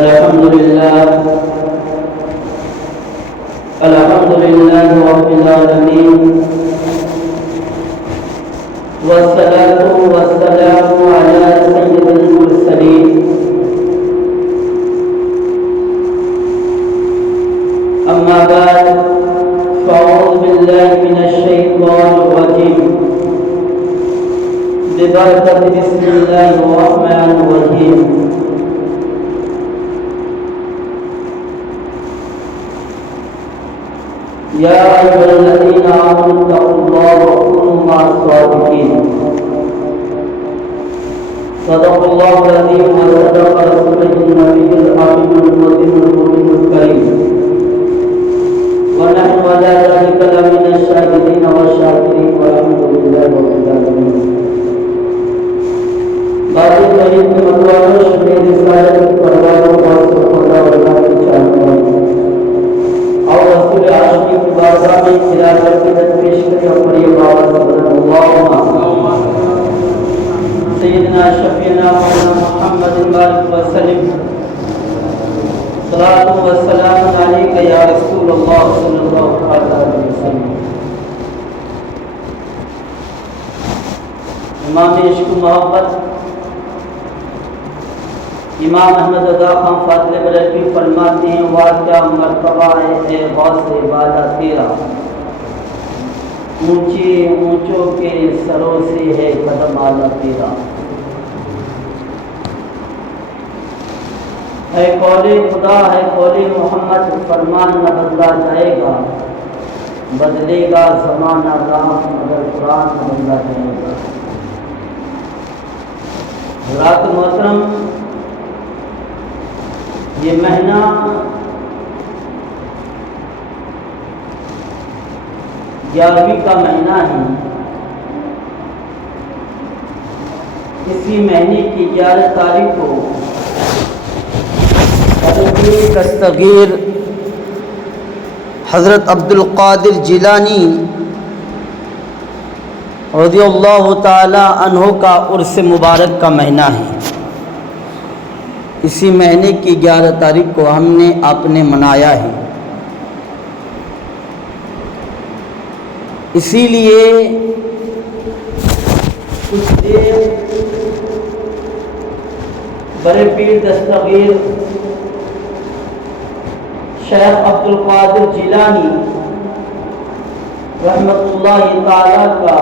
الحمد لله رب العالمين، والصلاة والسلام على سيد المرسلين أما بعد، فأعوذ بالله من الشيطان الرجيم، ببركة بسم الله الرحمن الرحيم. يا أيها الذين آمنوا اتقوا الله وكونوا مع الصادقين. صدق الله العظيم وصدق رسوله النبي الأمين المؤمن المؤمن الكريم، ونحن على ذلك لمن الشاهدين والشاكرين، والحمد لله رب العالمين. باقی توحید کے مطلب شکریہ رسالت پرواروں اور خدا اللہ کی چاہنے اور رسول عاشقی کی بارگاہ میں خلافت کی پیش کرے اور یہ بات اللہم سیدنا شفیعنا محمد بارک وسلم، صلاۃ و سلام علیک یا رسول اللہ صلی اللہ علیہ وسلم. امام عشق و محبت امام احمد رضا خان فاضل بریلوی فرماتے ہیں، واقعہ مرتبہ اے غوث بالا تیرا، اونچے اونچوں کے سروں سے ہے قدم آلا تیرا. ہے قول خدا ہے قول محمد، فرمان نہ بدلا جائے گا، بدلے گا زمانہ رام مگر قرآن نہ بدلا جائے گا. حضرات محترم، یہ مہینہ گیارہویں کا مہینہ ہے. اسی مہینے کی 11 تاریخ کو دستگیر حضرت عبد القادر جیلانی رضی اللہ تعالی عنہ کا عرس مبارک کا مہینہ ہے. اسی مہینے کی 11 تاریخ کو ہم نے آپ نے منایا ہے. اسی لیے کچھ دیر بڑے پیر دستگیر شیخ عبد القادر جیلانی رحمۃ اللہ تعالی کا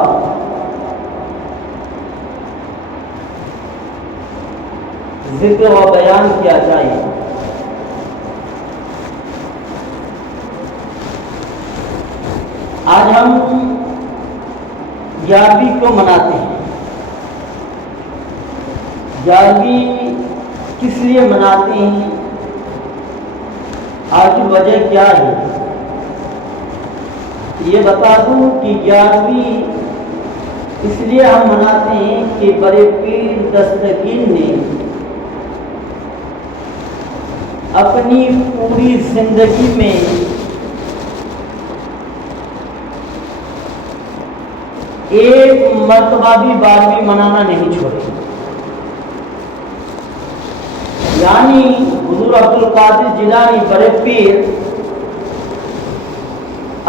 ذکر و بیان کیا جائے. آج ہم 11ویں کو مناتے ہیں. 11ویں کس لیے مناتے ہیں، آج کی وجہ کیا ہے، یہ بتا دوں کہ 11ویں اس لیے ہم مناتے ہیں کہ بڑے پیر دستگیر نے اپنی پوری زندگی میں ایک مرتبہ بھی 12ویں منانا نہیں چھوڑے. یعنی حضور عبد القادر جیلانی بڑے پیر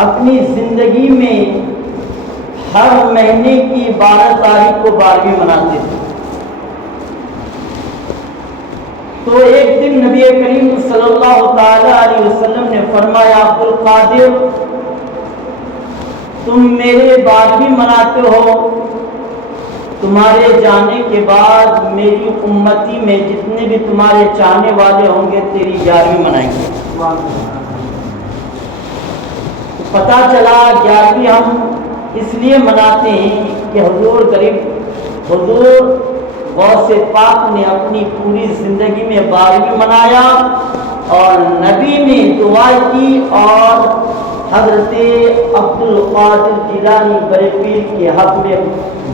اپنی زندگی میں ہر مہینے کی 12 تاریخ کو 12ویں مناتے تھے. تو ایک دن نبی کریم صلی اللہ تعالی علیہ وسلم نے فرمایا، عبد القادر تم میرے 12ویں مناتے ہو، تمہارے جانے کے بعد میری امتی میں جتنے بھی تمہارے چاہنے والے ہوں گے تیری 11ویں منائیں گے. پتہ چلا 11ویں ہم اس لیے مناتے ہیں کہ حضور غوث پاک نے اپنی پوری زندگی میں 12ویں منایا اور نبی نے دعا کی اور حضرت عبد القادر جیلانی بڑے پیر کے حق میں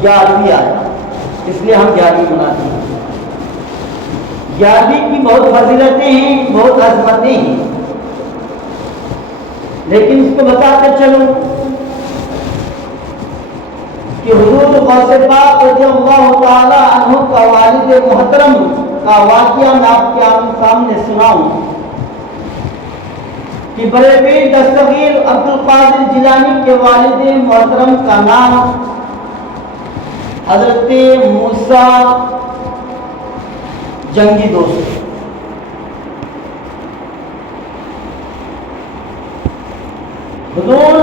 11ویں آیا. اس لیے ہم 11ویں مناتے ہیں. 11ویں کی بہت فضیلتیں ہیں، بہت عظمتیں ہیں، لیکن اس کو بتاتے چلوں کہ حضور غوث پاک رضی اللہ تعالی عنہ کا والد محترم کا واقعہ میں آپ کے سامنے سناؤں کہ بڑے پیر دستگیر عبد القادر جیلانی کے والد محترم کا نام حضرت موسیٰ جنگی دوست. حضور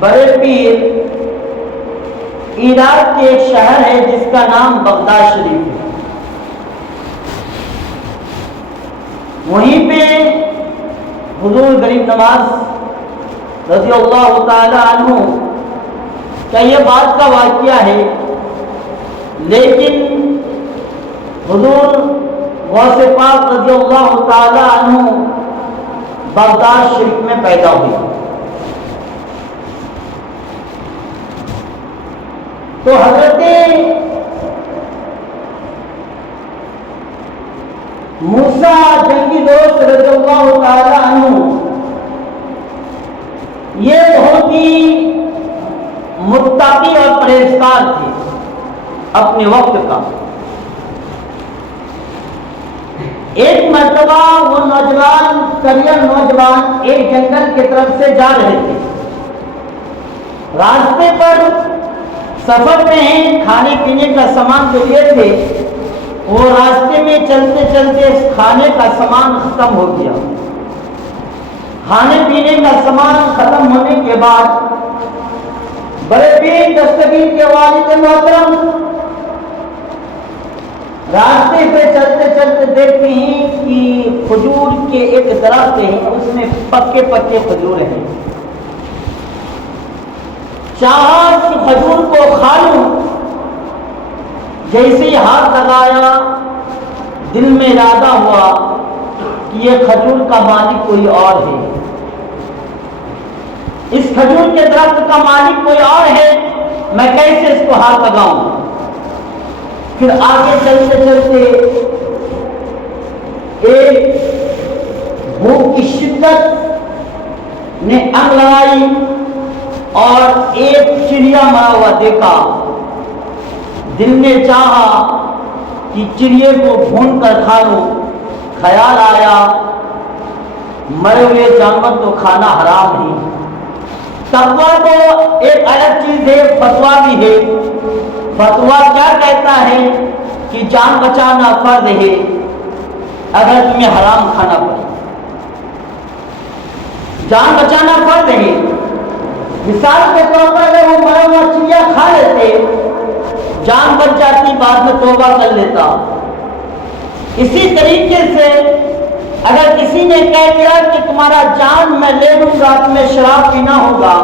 بڑے پیر عراق کے ایک شہر ہے جس کا نام بغداد شریف ہے. وہیں پہ حضور غریب نواز رضی اللہ تعالی عنہ کا یہ بات کا واقعہ ہے، لیکن حضور غوث پاک رضی اللہ تعالی عنہ بغداد شریف میں پیدا ہوئے. تو حضرت موسیٰ جنگی دوست رضی اللہ تعالی عنہ یہ بہت ہی متقی اور پرہیزگار تھے اپنے وقت کا. ایک مرتبہ وہ نوجوان کریئر نوجوان ایک جنگل کی طرف سے جا رہے تھے. راستے پر سفر میں ہیں، کھانے پینے کا سامان جو لیے تھے وہ راستے میں چلتے چلتے کھانے کا سامان ختم ہو گیا. کھانے پینے کا سامان ختم ہونے کے بعد بڑے پیر دستگیر کے والد محترم راستے پہ چلتے چلتے دیکھتے ہیں کہ کھجور کے ایک درخت ہے، اس میں پکے پکے کھجور ہیں. چاہا کہ کھجور کو کھا لوں، جیسے ہی ہاتھ لگایا دل میں ارادہ ہوا کہ یہ کھجور کا مالک کوئی اور ہے، اس کھجور کے درخت کا مالک کوئی اور ہے، میں کیسے اس کو ہاتھ لگاؤں. پھر آگے چلتے چلتے ایک بھوک کی شدت نے انگ لگائی اور ایک چڑیا مرا ہوا دیکھا. دل نے چاہا کہ چڑیے کو بھون کر کھا لوں. خیال آیا مرے ہوئے جانور تو کھانا حرام ہے. تقویٰ تو ایک الگ چیز ہے، فتویٰ بھی ہے. فتویٰ کیا کہتا ہے کہ جان بچانا فرض ہے اگر تمہیں حرام کھانا پڑے. جان بچانا فرض ہے. مثال کے طور پر اگر وہ مرا ہوا چڑیا کھا لیتے جان بچ جاتی، بعد میں توبہ کر لیتا. اسی طریقے سے اگر کسی نے کہہ دیا کہ تمہارا جان میں لے لوں گا، تمہیں شراب پینا ہوگا،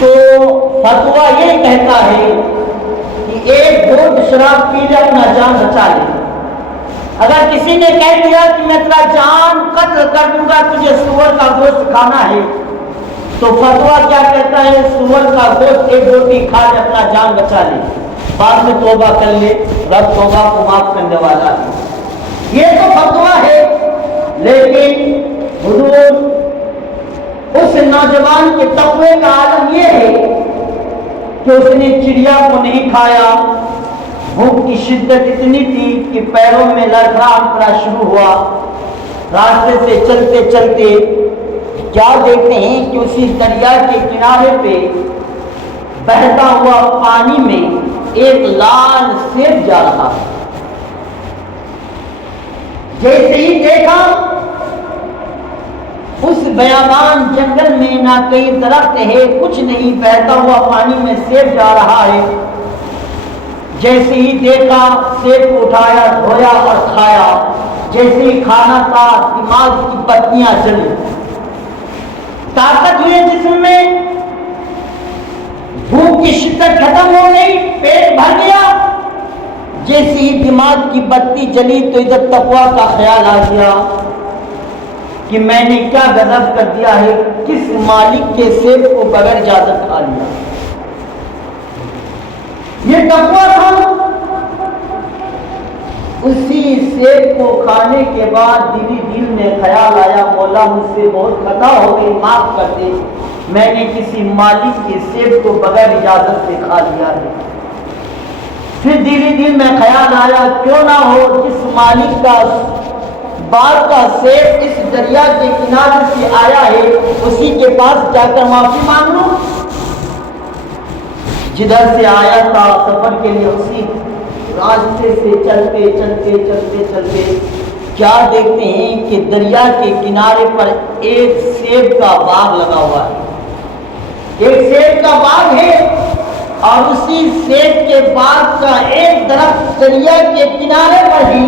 تو فتویٰ یہ کہتا ہے کہ ایک گھونٹ شراب پی لے اپنا جان بچا لے. اگر کسی نے کہہ دیا کہ میں تیرا جان قتل کر دوں گا، تجھے سور کا گوشت کھانا ہے، تو فتویٰ کیا کہتا ہے سور کا گوشت ایک روٹی کھا لے اپنا جان بچا لے، بعد میں توبہ کر لے، رب توبہ کو معاف کرنے والا ہے. یہ تو فتویٰ ہے. لیکن حضور اس نوجوان کے تقوی کا عالم یہ ہے کہ اس نے چڑیا کو نہیں کھایا. بھوک کی شدت اتنی تھی کہ پیروں میں لرزاں پڑنا شروع ہوا. راستے سے چلتے چلتے کیا دیکھتے ہیں کہ اسی دریا کے کنارے پہ بہتا ہوا پانی میں ایک لال سیب جا رہا ہے. جیسے ہی دیکھا اس بیابان جنگل میں نہ کوئی درخت ہے، کچھ نہیں، بہتا ہوا پانی میں سیب جا رہا ہے. جیسے ہی دیکھا سیب کو اٹھایا، دھویا اور کھایا. جیسے ہی کھانا تھا دماغ کی بتیاں جلی، طاقت ہوئی جسم میں، بھوک کی شدت ختم ہو گئی، پیٹ بھر گیا. جیسے ہی دماغ کی بتی جلی تو ادھر تقویٰ کا خیال آ گیا کہ میں نے کیا غضب کر دیا ہے، کس مالک کے سیب کو بغیر اجازت کھا لیا. یہ تقویٰ تھا. اسی سیب کو کھانے کے بعد دل میں خیال آیا مولا مجھ سے بہت خطا ہو گئی، معاف کر دے، میں نے کسی مالک کے سیب کو بغیر اجازت سے کھا لیا ہے. پھر دل میں خیال آیا کیوں نہ ہو جس مالک کا باغ کا سیب اس دریا کے کنارے سے آیا ہے اسی کے پاس جا کر معافی مانگ لوں۔ جدھر سے آیا تھا سفر کے لیے اسی راستے سے چلتے کیا دیکھتے ہیں کہ دریا کے کنارے پر ایک سیب کا باغ لگا ہوا ہے، ایک سیب کا باغ ہے، اور اسی سیب کے باغ کا ایک درخت دریا کے کنارے پر ہی،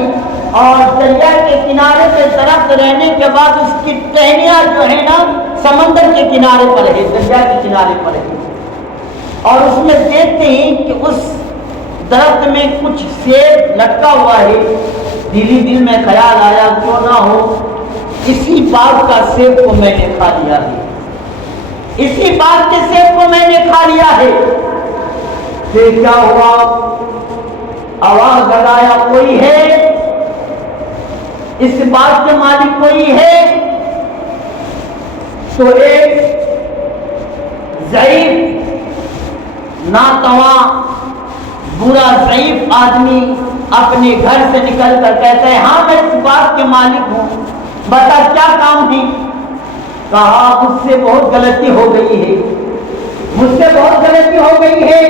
اور دریا کے کنارے پہ درخت رہنے کے بعد اس کی ٹہنیاں جو ہے نا سمندر کے کنارے پر ہے، دریا کے کنارے پر ہے، اور اس میں دیکھتے ہیں کہ اس درخت میں کچھ سیب لٹکا ہوا ہے۔ دل میں خیال آیا کیوں نہ ہو اسی باغ کا سیب کو میں نے کھا لیا ہے، اسی باغ کے سیب کو میں نے کھا لیا ہے۔ پھر کیا ہوا؟ آواز لگایا کوئی ہے، اس باغ کے مالک کوئی ہے؟ تو ایک ضعیف ناتواں برا ضعیف آدمی اپنے گھر سے نکل کر کہتا ہے ہاں میں اس باغ کے مالک ہوں، بتا کیا کام ہے؟ کہا مجھ سے بہت غلطی ہو گئی ہے، مجھ سے بہت غلطی ہو گئی ہے،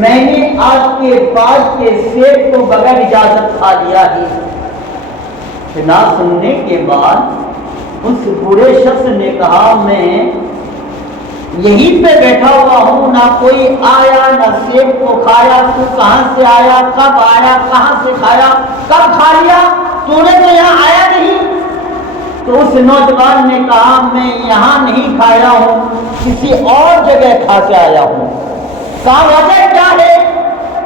میں نے آپ کے باغ کے سیب کو بغیر اجازت کھا لیا ہے۔ نہ سننے کے بعد اس برے شخص نے کہا میں یہیں پہ بیٹھا ہوا ہوں، نہ کوئی آیا نہ سیب کو کھایا، تو کہاں سے آیا، کب آیا، کہاں سے کھایا، کب کھا لیا، تو نے تو یہاں آیا نہیں۔ تو اس نوجوان نے کہا میں یہاں نہیں کھایا ہوں، کسی اور جگہ کھا کے آیا ہوں۔ کہا وجہ کیا ہے؟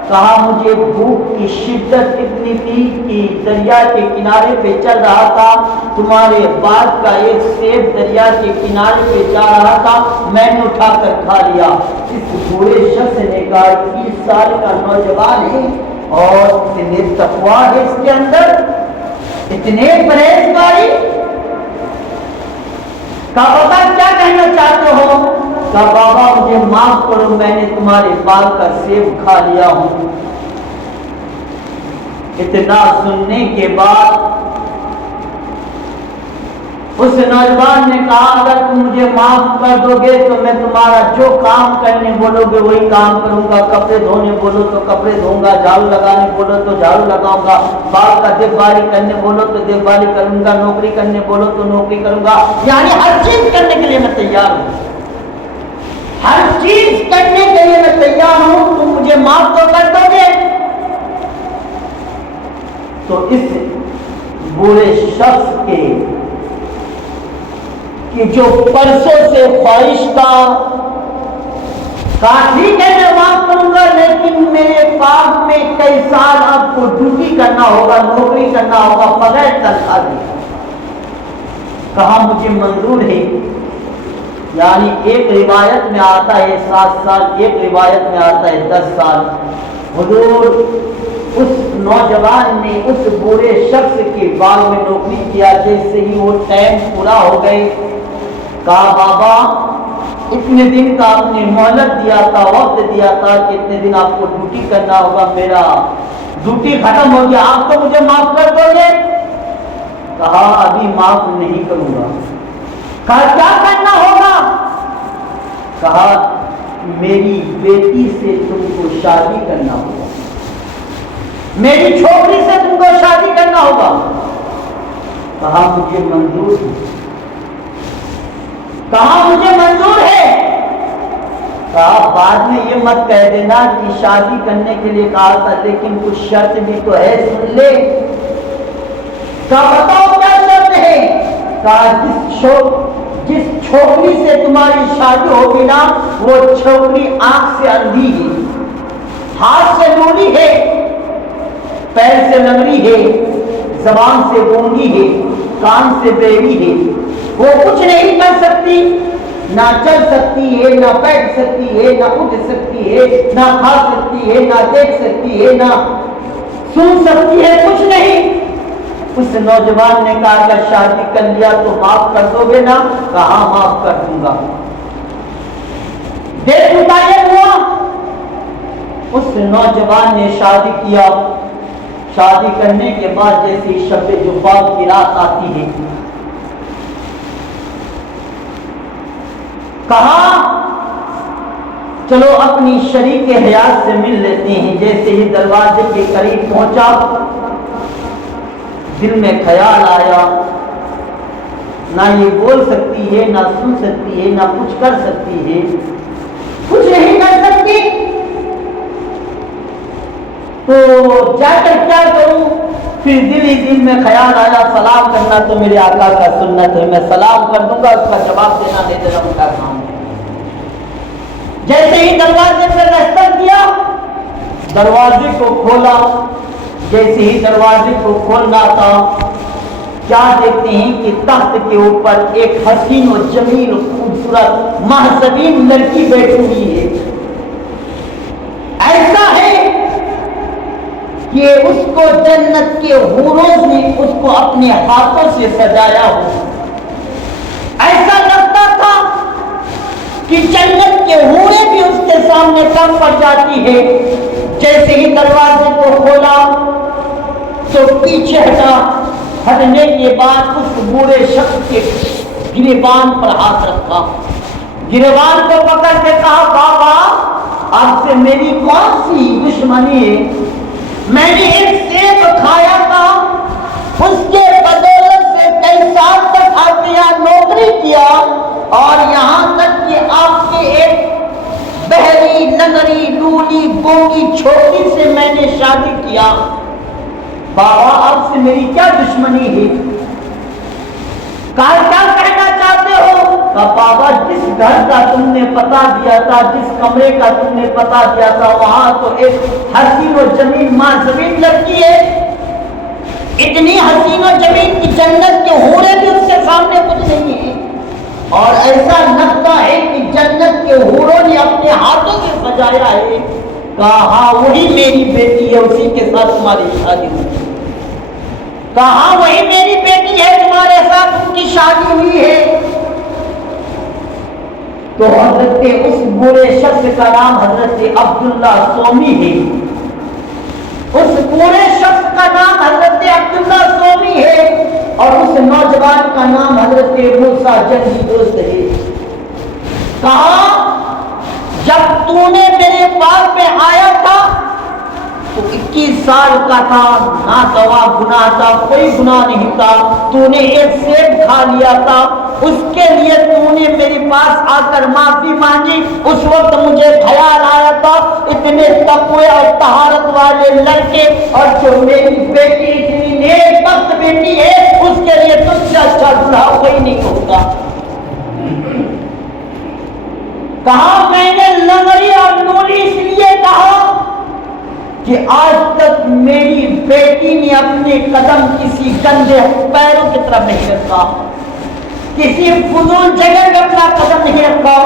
کہا مجھے بھوک کی شدت اتنی تھی کہ دریا کے کنارے پہ چل رہا تھا، تمہارے باغ کا ایک سیب دریا کے کنارے پہ جا رہا تھا، میں نے اٹھا کر کھا لیا۔ اس بوڑھے شخص نے کہا 30 سال کا نوجوان ہے اور اتنے تقویٰ ہے اس کے اندر، اتنے پرہیزگاری، کہا بتا کیا کہنا چاہتے ہو؟ کہا بابا مجھے معاف کرو، میں نے تمہارے باغ کا سیب کھا لیا ہوں۔ اتنا سننے کے بعد اس نوجوان نے کہا اگر تم مجھے معاف کر دو گے تو میں تمہارا جو کام کرنے بولو گے وہی کام کروں گا، کپڑے دھونے بولو تو کپڑے دھوں گا، جھاڑو لگانے بولو تو جھاڑو لگاؤں گا، باغ کا دیکھ بھالی کرنے بولو تو دیکھ بھالی کروں گا، نوکری کرنے بولو تو نوکری کروں گا، یعنی ہر چیز کرنے کے لیے میں تیار ہوں، ہر چیز کرنے کے لیے میں تیار ہوں، تم مجھے معاف تو کر دو گے؟ تو اس برے شخص کے کہ جو پرسوں سے خواہش تھا کہا ٹھیک ہے میں معاف کروں گا، لیکن میرے باغ میں کئی سال آپ کو ڈیوٹی کرنا ہوگا، نوکری کرنا ہوگا بغیر تنخواہ دیے۔ کہا مجھے منظور ہے، یعنی ایک روایت میں آتا ہے 7 سال، ایک روایت میں آتا ہے 10 سال۔ حضور اس نوجوان نے اس بوڑھے شخص کے باغ میں نوکری کیا، جیسے ہی وہ ٹائم پورا ہو گئے کہا بابا اتنے دن کا آپ نے مہلت دیا تھا، وقت دیا تھا کہ اتنے دن آپ کو ڈیوٹی کرنا ہوگا، میرا ڈیوٹی ختم ہو گیا، آپ تو مجھے معاف کر دو گے؟ کہا ابھی معاف نہیں کروں گا۔ کہا کیا کرنا ہوگا؟ کہا میری بیٹی سے تم کو شادی کرنا ہوگا، میری چھوکری سے تم کو شادی کرنا ہوگا۔ کہا مجھے منظور ہے، کہا مجھے منظور ہے۔ کہا بعد میں یہ مت کہہ دینا کہ شادی کرنے کے لیے کہا تھا لیکن کچھ شرط بھی تو ہے، سن لے۔ کہا بتاؤ کیا شرط ہے؟ کہا جس چھوکری سے تمہاری شادی ہوگی نا وہ چھوکری آنکھ سے اندھی ہے، ہاتھ سے لولی ہے، پیر سے لنگڑی ہے، زبان سے گونگی ہے، کان سے بہری ہے، وہ کچھ نہیں کر سکتی، نہ چل سکتی ہے، نہ بیٹھ سکتی ہے، نہ اٹھ سکتی ہے، نہ کھا سکتی ہے، نہ دیکھ سکتی ہے، نہ سن سکتی ہے، کچھ نہیں۔ اس نوجوان نے کہا اگر شادی کر لیا تو معاف کر دو گے نا؟ کہا معاف کر دوں گا۔ دیکھ متعین ہوا، اس نوجوان نے شادی کیا. شادی کرنے کے بعد جیسے شب جفاف کی رات آتی ہے، کہا چلو اپنی شریک حیات سے مل لیتے ہیں. جیسے ہی دروازے کے قریب پہنچا، دل میں خیال آیا نہ یہ بول سکتی ہے، نہ سن سکتی ہے، نہ کچھ کر سکتی ہے، کچھ نہیں کر سکتی، تو جا کر کیا کروں؟ پھر دل ہی دل میں خیال آیا سلام کرنا تو میرے آقا کا سنت ہے، میں سلام کر دوں گا، اس کا جواب دینا نہیں دینا ان کا کام ہے. جیسے ہی دروازے پہ دستک دیا، دروازے کو کھولا. جیسے ہی دروازے کو کھولنا تھا، کیا دیکھتے ہیں کہ تخت کے اوپر ایک حسین و جمیل خوبصورت محضبین لڑکی بیٹھی ہوئی ہے. ایسا ہے کہ اس کو جنت کے حوروں نے اس کو اپنے ہاتھوں سے سجایا ہو. ایسا لگتا تھا کہ جنت کے حوریں بھی اس کے سامنے کم پڑ جاتی ہے. جیسے ہی دروازے کو کھولا تو پیچھے ہٹا. ہٹنے کے بعد اس بوڑھے شخص کے گریبان پر ہاتھ رکھا. گریبان کو پکڑ کے کہا بابا آپ سے میری کون سی دشمنی ہے؟ میں نے ایک سیب کھایا تھا، اس کے بدولت سے کئی سال تک آپ کے یہاں نوکری کیا، اور یہاں تک کہ آپ کے ایک بہری لنگڑی لولی گونگی چھوٹی سے میں نے شادی کیا. بابا آپ سے میری کیا دشمنی ہے؟ کیا کہنا چاہتے ہو؟ کہا بابا جس گھر کا تم نے پتہ دیا تھا، جس کمرے کا تم نے پتہ دیا تھا، وہاں تو ایک حسین و جمیل ماں زمین لڑکی ہے. اتنی حسین و جمیل کی جنت کے حوریں بھی اس کے سامنے کچھ نہیں ہے. اور ایسا لگتا ہے کہ جنت کے حوروں نے اپنے ہاتھوں سے سجایا ہے. کہا ہاں وہی میری بیٹی ہے، اسی کے ساتھ تمہاری شادی ہوئی. کہا وہی میری بیٹی ہے، تمہارے ساتھ ان کی شادی ہوئی ہے. تو حضرت اس بوڑھے شخص کا نام حضرت عبداللہ سومی ہے. اس بوڑھے شخص کا نام حضرت عبداللہ سومی ہے، اور اس نوجوان کا نام حضرت موسیٰ جنگی دوست ہے. کہا جب تو نے میرے پاس میں آیا تھا تو 21 سال کا تھا، نہ دوا گناہ تھا، کوئی گناہ نہیں تھا. تو نے ایک سیب کھا لیا تھا، اس کے لیے تو نے میرے پاس آ کر معافی مانگی. اس وقت مجھے خیال آیا تھا اتنے تقوی اور طہارت والے لڑکے، اور جو میری بیٹی اتنی نیک بخت بیٹی ہے، اس کے لیے تجھ سے اچھا دلہا کوئی نہیں ہوگا. کہا میں نے لنگڑی اور لولی اس لیے کہا کہ آج تک میری بیٹی نے اپنے قدم کسی گندے پیروں کی طرف نہیں رکھا، کسی فضول جگہ پہ اپنا قدم نہیں رکھا.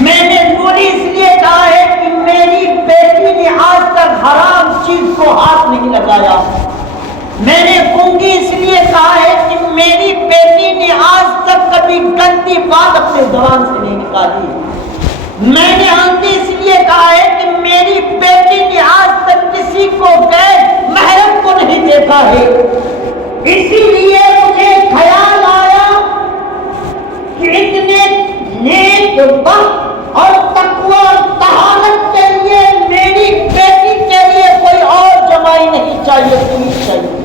میں نے لولی اس لیے کہا ہے کہ میری بیٹی نے آج تک حرام چیز کو ہاتھ نہیں لگایا. میں نے گونگی اس لیے کہا ہے کہ میری بیٹی نے آج تک کبھی گندی بات اپنے زبان سے نہیں نکالی. میں نے اندھی اس لیے کہا ہے کہ میری بیٹی نے آج تک کسی کو غیر محرم کو نہیں دیکھا ہے. اسی لیے مجھے خیال آیا کہ اتنے نیک بخت اور تقوی اور طہارت کے لیے میری بیٹی کے لیے کوئی اور جمائی نہیں چاہیے، کوئی چاہیے.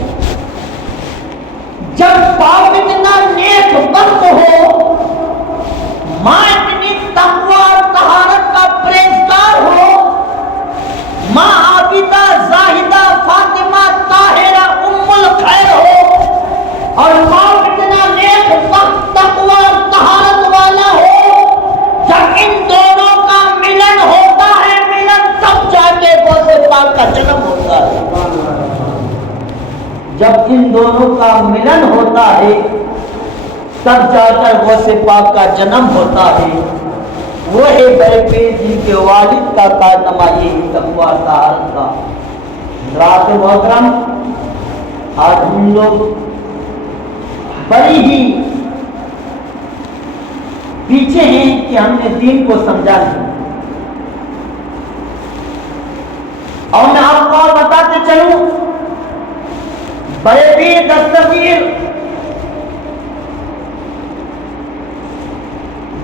جب باپ اتنا نیک بخت ہو، ماں اتنی تقوی اور طہارت کا پرہیزگار ہو، ماں عابدہ زاہدہ فاطمہ طاہرہ ام الخیر ہو، اور باپ اتنا نیک بخت تقوی اور طہارت والا ہو، جب ان دونوں کا ملن ہوتا ہے، ملن تب جا کے غوث پاک کا جنم ہوتا ہے. جب ان دونوں کا ملن ہوتا ہے تب جا کر غوث پاک کا جنم ہوتا ہے. وہ ہے بڑے پیر جن کے والد کا کارنامہ یہی تقویٰ طہارت کا. حضرات محترم، آج ہم لوگ بڑی ہی پیچھے ہیں کہ ہم نے دین کو سمجھا نہیں. چلوں، بڑے پیر دستگیر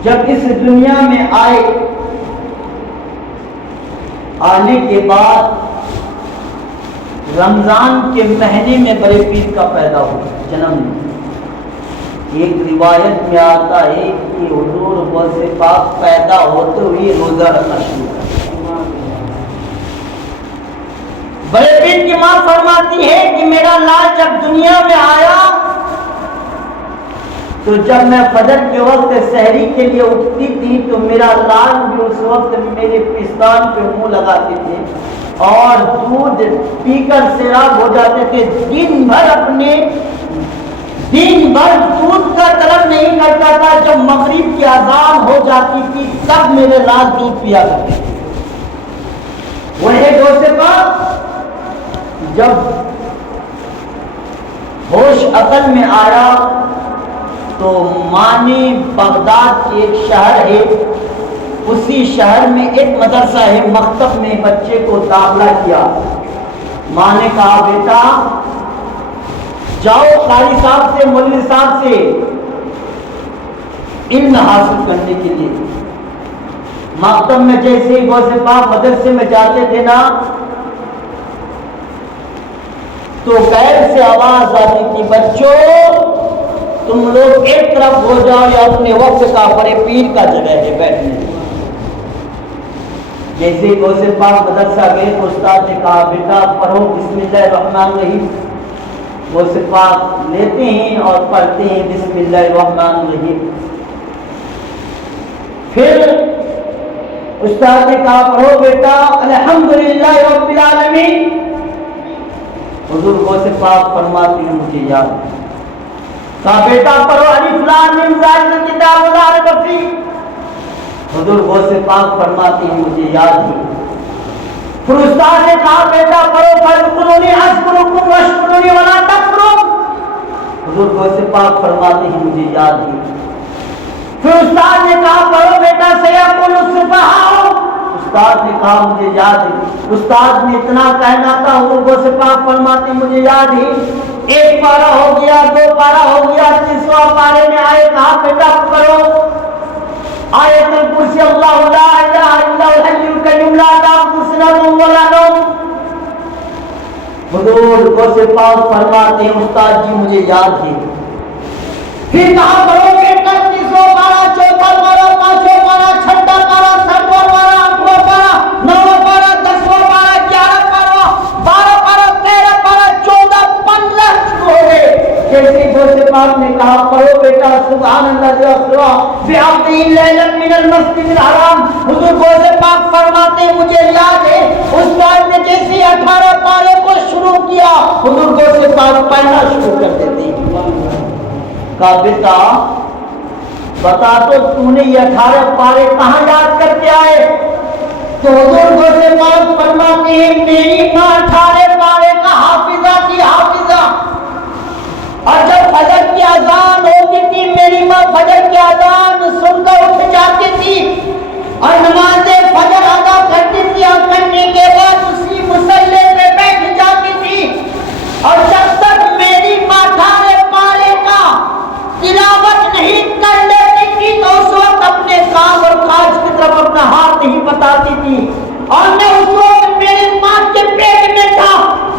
جب اس دنیا میں آئے، آنے کے بعد رمضان کے مہینے میں بڑے پیر کا پیدا ہوا، جنم لیا۔ ایک روایت میں آتا ہے کہ حضور غوث پاک پیدا ہوتے ہوئے روزہ رکھنا شروع کیا۔ بڑے پیر کی ماں فرماتی ہے کہ میرا لال جب دنیا میں آیا تو جب میں فجر کے وقت سحری کے لیے اٹھتی تھی تو میرا لال بھی اس وقت میرے پستان پہ منہ لگاتے تھے اور دودھ پی کر سیراب ہو جاتے تھے۔ دن بھر دودھ کا طلب نہیں کرتا تھا، جب مغرب کی اذان ہو جاتی تھی تب میرے لال دودھ پیا کرتے تھے۔ وہی غوث پاک جب ہوش عقل میں آیا تو ماں نے بغداد ایک شہر ہے، اسی شہر میں ایک مدرسہ ہے، مکتب میں بچے کو داخلہ کیا۔ ماں نے کہا بیٹا جاؤ قاری صاحب سے، مولوی صاحب سے علم حاصل کرنے کے لیے۔ مکتب میں جیسے ہی غوث پاک مدرسے میں جاتے تھے نا تو غیر سے آواز آتی تھی، بچوں تم لوگ ایک طرف ہو جاؤ، یا اپنے وقت کا بڑے پیر کا جگہ ہے بیٹھنے۔ جیسے غوث پاک مدرسہ گئے تو استاد نے کہا بیٹا پڑھو بسم اللہ الرحمن الرحیم۔ غوث پاک لیتے ہیں اور پڑھتے ہیں بسم اللہ الرحمن الرحیم۔ پھر استاد نے کہا پڑھو بیٹا الحمدللہ رب العالمین۔ حضور غوث پاک فرماتے ہیں مجھے یاد ہے۔ کہا بیٹا پڑھو الف لام میم ذالک الکتاب لا ریب فیہ۔ حضور غوث پاک فرماتے ہیں مجھے یاد ہے۔ پھر استاد نے کہا بیٹا پڑھو فاذکرونی اذکرکم واشکرونی ولا تکفرون۔ حضور غوث پاک فرماتے ہیں مجھے یاد ہے۔ پھر استاد نے کہا پڑھو بیٹا سیقول السفہاء۔ استاد نے کہا مجھے یاد ہے۔ استاد نے اتنا کہنا تھا، حضور غوث پاک فرماتے ہیں مجھے یاد ہے۔ ایک پارہ ہو گیا، دو پارہ ہو گیا، تیسواں پارے میں آئے، کہا بیٹا پڑھو آیت الکرسی اللہ لا الہ الا هو الحی القیوم لا تأخذہ سنۃ ولا نوم۔ حضور غوث پاک فرماتے ہیں استاد جی مجھے یاد ہے۔ پھر کہا پڑھو بیٹا تیسواں پارہ، چوتھا پارہ، پانچواں پارہ، چھٹا پارہ، ساتواں پارہ، آٹھواں پارہ، نواں پارہ، دسواں پارہ، 11 پارہ، 12 پارہ، 13 پارہ، 14، 15 شروع ہو گئے۔ جیسے غوث پاک نے کہا پڑھو بیٹا سبحان اللہ اسرا بعبدہ لیلا من المسجد الحرام۔ حضور غوث پاک فرماتے ہیں مجھے یاد ہے استاد نے جیسے 18 پارے کو شروع کیا حضور غوث پاک پڑھنا شروع کر دیتے۔ کہا بیٹا بتا تو نے یہ 18 پارے کہاں یاد کر کے آئے؟ تو حضور غوث پاک فرماتے ہیں میری ماں 18 پارے کا حافظہ تھی، حافظہ۔ اور جب فجر کی اذان ہوتی تھی میری ماں فجر کی اذان سن کر اٹھ جاتی تھی اور نماز فجر ادا کرتی تھی، اور کرنے کے بعد اسی مصلی پہ بیٹھ جاتی تھی، اور جب تک میری ماں 18 پارے کا تلاوت نہیں کر لیتی تھی تو اس وقت اپنے کام اور کاج کی طرف اپنا ہاتھ نہیں بتاتی تھی، اور میں اس وقت میری ماں کے پیٹ میں تھا۔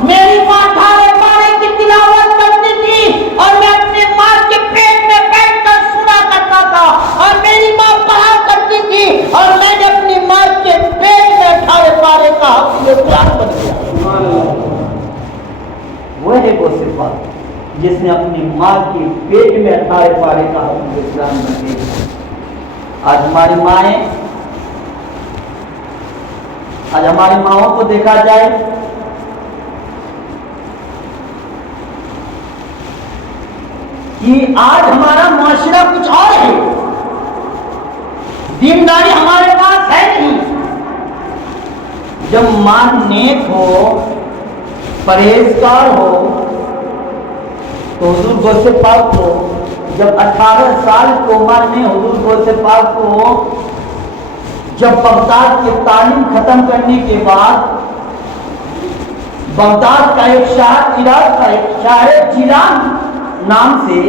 میری ماں 18 پارے کی تلاوت کرتی تھی اور میں اپنے ماں کے پیٹ میں بیٹھ کر سنا کرتا تھا، اور میری ماں پڑھا کرتی تھی اور میں نے اپنی ماں کے پیٹ میں 18 پارے کا حافظ قرآن بن گیا۔ وہ ہے غوث پاک جس نے اپنی ماں کے پیٹ میں 18 پارے کا حافظ قرآن بن گیا۔ آج ہماری مائیں، آج ہماری ماؤں کو دیکھا جائے کہ آج ہمارا معاشرہ کچھ اور ہے، دینداری ہمارے پاس ہے نہیں۔ جب ماں نیک ہو، پرہیزگار ہو تو حضور غوث پاک کو جب 18 سال کی عمر میں حضور غوث پاک کو جب بغداد کی تعلیم ختم کرنے کے بعد بغداد کا ایک شہر، عراق کا ایک شہر جیلان نام سے،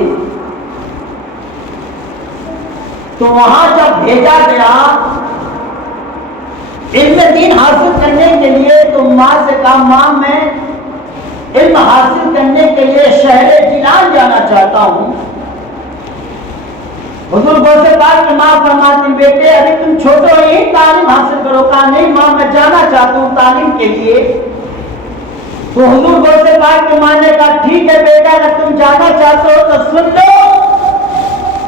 تو وہاں جب بھیجا گیا علم دین حاصل کرنے کے لیے، تو ماں سے کہا ماں میں علم حاصل کرنے کے لیے شہر جیلان جانا چاہتا ہوں۔ حضور غوث پاک کی ماں فرماتی بیٹے ابھی تم چھوٹے ہو، ہی تعلیم حاصل کرو۔ کہا نہیں ماں میں جانا چاہتا ہوں تعلیم کے لیے۔ تو حضور غوث پاک کی ماں نے کہا ٹھیک ہے بیٹا، اگر تم جانا چاہتے ہو تو سن لو،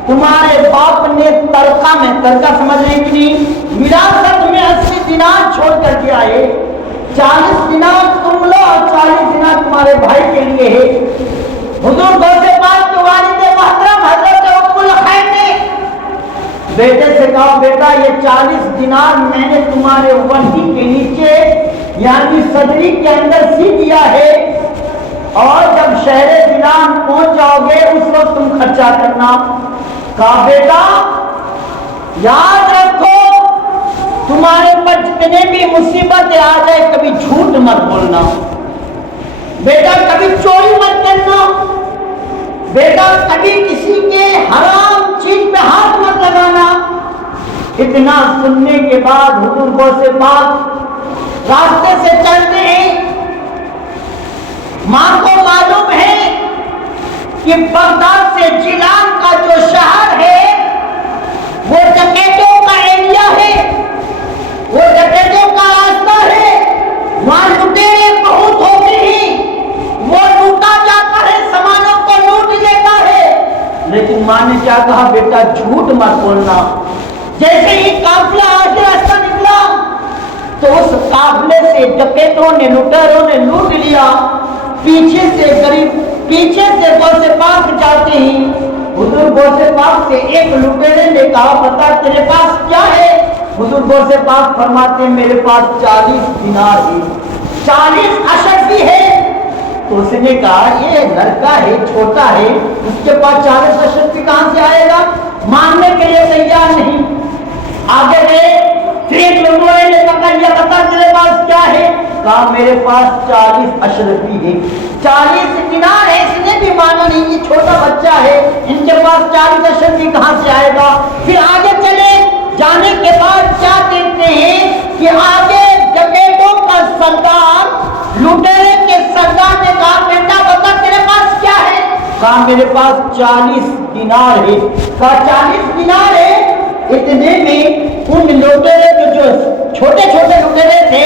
تمہارے باپ نے ترکہ میں، ترکہ سمجھ رہے کہ نہیں، وراثت میں 80 دینار چھوڑ کر دیا ہے، 40 دینار تم لو اور 40 دینار تمہارے بھائی کے لیے ہے۔ حضور غوث پاک کے والد محترم حضرت ام الخیر نے بیٹے سے کہا بیٹا یہ 40 دینار میں نے تمہارے ورثی کے نیچے یعنی صدری کے اندر سی دیا ہے، اور جب شہر جیلان پہنچ جاؤ گے اس وقت تم خرچہ کرنا۔ کہا بیٹا یاد رکھو تمہارے پر جتنے بھی مصیبتیں آ جائے کبھی جھوٹ مت بولنا، بیٹا کبھی چوری مت کرنا، بیٹا کبھی کسی کے حرام چیز پہ ہاتھ مت لگانا۔ اتنا سننے کے بعد حضور غوث پاک راستے سے چلتے ہیں۔ ماں کو معلوم ہے کہ بغداد سے جیلان کا جو شہر ہے وہ ڈکیتوں کا ایریا ہے، وہ ڈکیتوں کا راستہ ہے، وہاں لٹیرے بہت ہوتے ہیں، وہ لوٹا جاتا ہے، سامانوں کو لوٹ لیتا ہے۔ لیکن ماں نے کیا کہا بیٹا جھوٹ مت بولنا۔ جیسے ہی قافلہ آگے راستہ نکلا تو اس قافلے سے ڈکیتوں نے، لٹیروں نے لوٹ لیا۔ پیچھے سے غریب، پیچھے سے غوث پاک جاتے ہیں۔ حضور غوث پاک سے ایک لٹیرے نے کہا بتا تیرے پاس کیا ہے؟ حضور غوث پاک فرماتے ہیں میرے پاس 40 دینار ہے، 40 اشرفی ہے۔ تو اس نے کہا یہ لڑکا ہے، چھوٹا ہے، اس کے پاس 40 اشرفی کہاں سے آئے گا؟ ماننے کے لیے تیار نہیں۔ آگے گئے، پھر ایک لٹیرے نے پکڑ لیا، بتا تیرے پاس کیا ہے؟ کہا میرے پاس 40 اشرفی ہے، 40 دینار ہے۔ اس نے بھی مانا نہیں، یہ چھوٹا بچہ ہے، ان کے پاس 40 اشرفی کہاں سے آئے گا؟ پھر آگے چلے، جانے کے بعد کیا دیکھتے ہیں کہ آگے ڈکیتوں کا سردار، لٹیرے کے سردار نے کہا بیٹا بتا تیرے پاس کیا ہے؟ کہا میرے پاس 40 دینار ہے۔ کہا 40 دینار ہے؟ اتنے میں ان لٹیرے جو چھوٹے چھوٹے لٹیرے تھے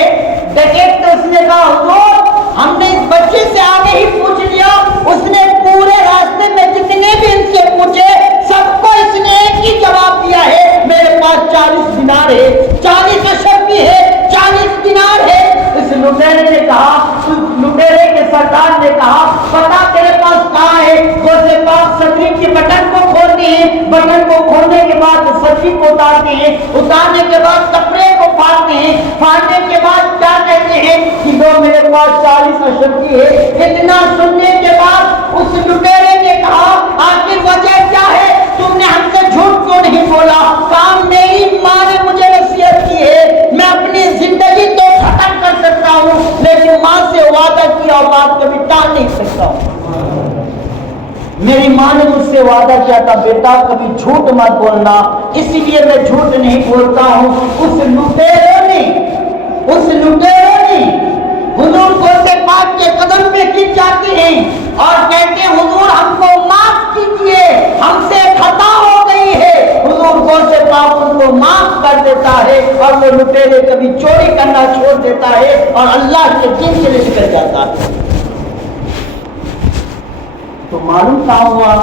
ڈکیت، تو اس نے کہا حضور ہم نے اس بچے سے آگے ہی پوچھ لیا، اس نے پورے راستے میں جتنے بھی ان سے پوچھے سب کو اس نے ایک ہی جواب دیا ہے میرے پاس 40 دینار ہے، 40 اشرفی ہے، 40 دینار ہے۔ اس لٹیرے نے کہا، لٹیرے کے سردار نے کہا پتا تیرے پاس کہاں ہے؟ غوث پاک صدری کے بٹن کو کھولتے ہیں، بٹن کو کھولنے کے بعد صدری کو اتارتے ہیں، اتارنے کے بعد کپڑے کو پھاڑتے ہیں، پھاڑنے کے بعد کیا کہتے ہیں کہ دو میرے پاس 40 اشرفی ہے۔ اتنا سننے کے بعد اس لٹیرے نے کہا آخر وجہ کیا ہے؟ تم نے ہم سے جھوٹ کیوں نہیں بولا؟ کام میری ماں نے مجھے نصیحت کی ہے، میں اپنی زندگی تو ختم کر سکتا ہوں لیکن ماں سے وعدہ کیا اور بات کبھی ٹال نہیں سکتا ہوں۔ میری ماں نے مجھ سے وعدہ کیا تھا بیٹا کبھی جھوٹ مت بولنا، اسی لیے میں جھوٹ نہیں بولتا ہوں۔ اس لٹیروں نے حضور غوث پاک کے قدم پہ گر جاتے ہیں اور کہتے ہیں حضور ہم کو معاف کیجیے، ہم سے خطا ہو گئی ہے۔ حضور غوث پاک ان کو معاف کر دیتا ہے اور وہ لٹیرے کبھی چوری کرنا چھوڑ دیتا ہے اور اللہ کے دین کے لیے نکل جاتا ہے۔ تو معلوم کہاں ہوا؟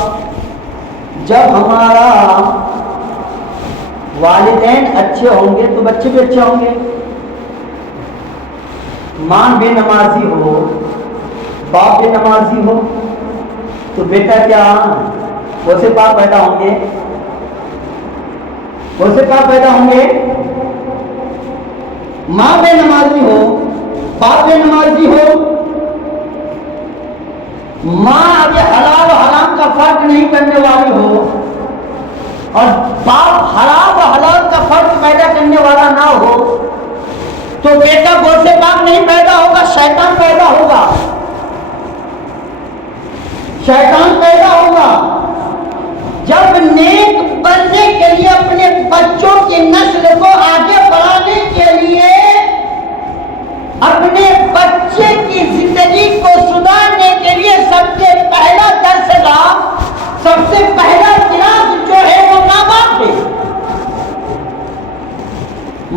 جب ہمارا والدین اچھے ہوں گے تو بچے بھی اچھے ہوں گے۔ ماں بے نمازی ہو، باپ بے نمازی ہو تو بیٹا کیا غوث پاک پیدا ہوں گے؟ غوث پاک پیدا ہوں گے؟ ماں بے نمازی ہو، باپ بے نمازی ہو، ماں اگر حلال و حرام کا فرق نہیں کرنے والی ہو اور باپ حرام و حلال کا فرق پیدا کرنے والا نہ ہو تو بیٹا گود سے پاک نہیں پیدا ہوگا، شیطان پیدا ہوگا، شیطان پیدا ہوگا۔ جب نیک بننے کے لیے اپنے بچوں کی نسل کو آگے بڑھانے کے لیے اپنے بچے کی زندگی کو سدھارنے کے لیے سب سے پہلا درس گاہ، سب سے پہلا کلاس جو ہے وہ ماں باپ ہے۔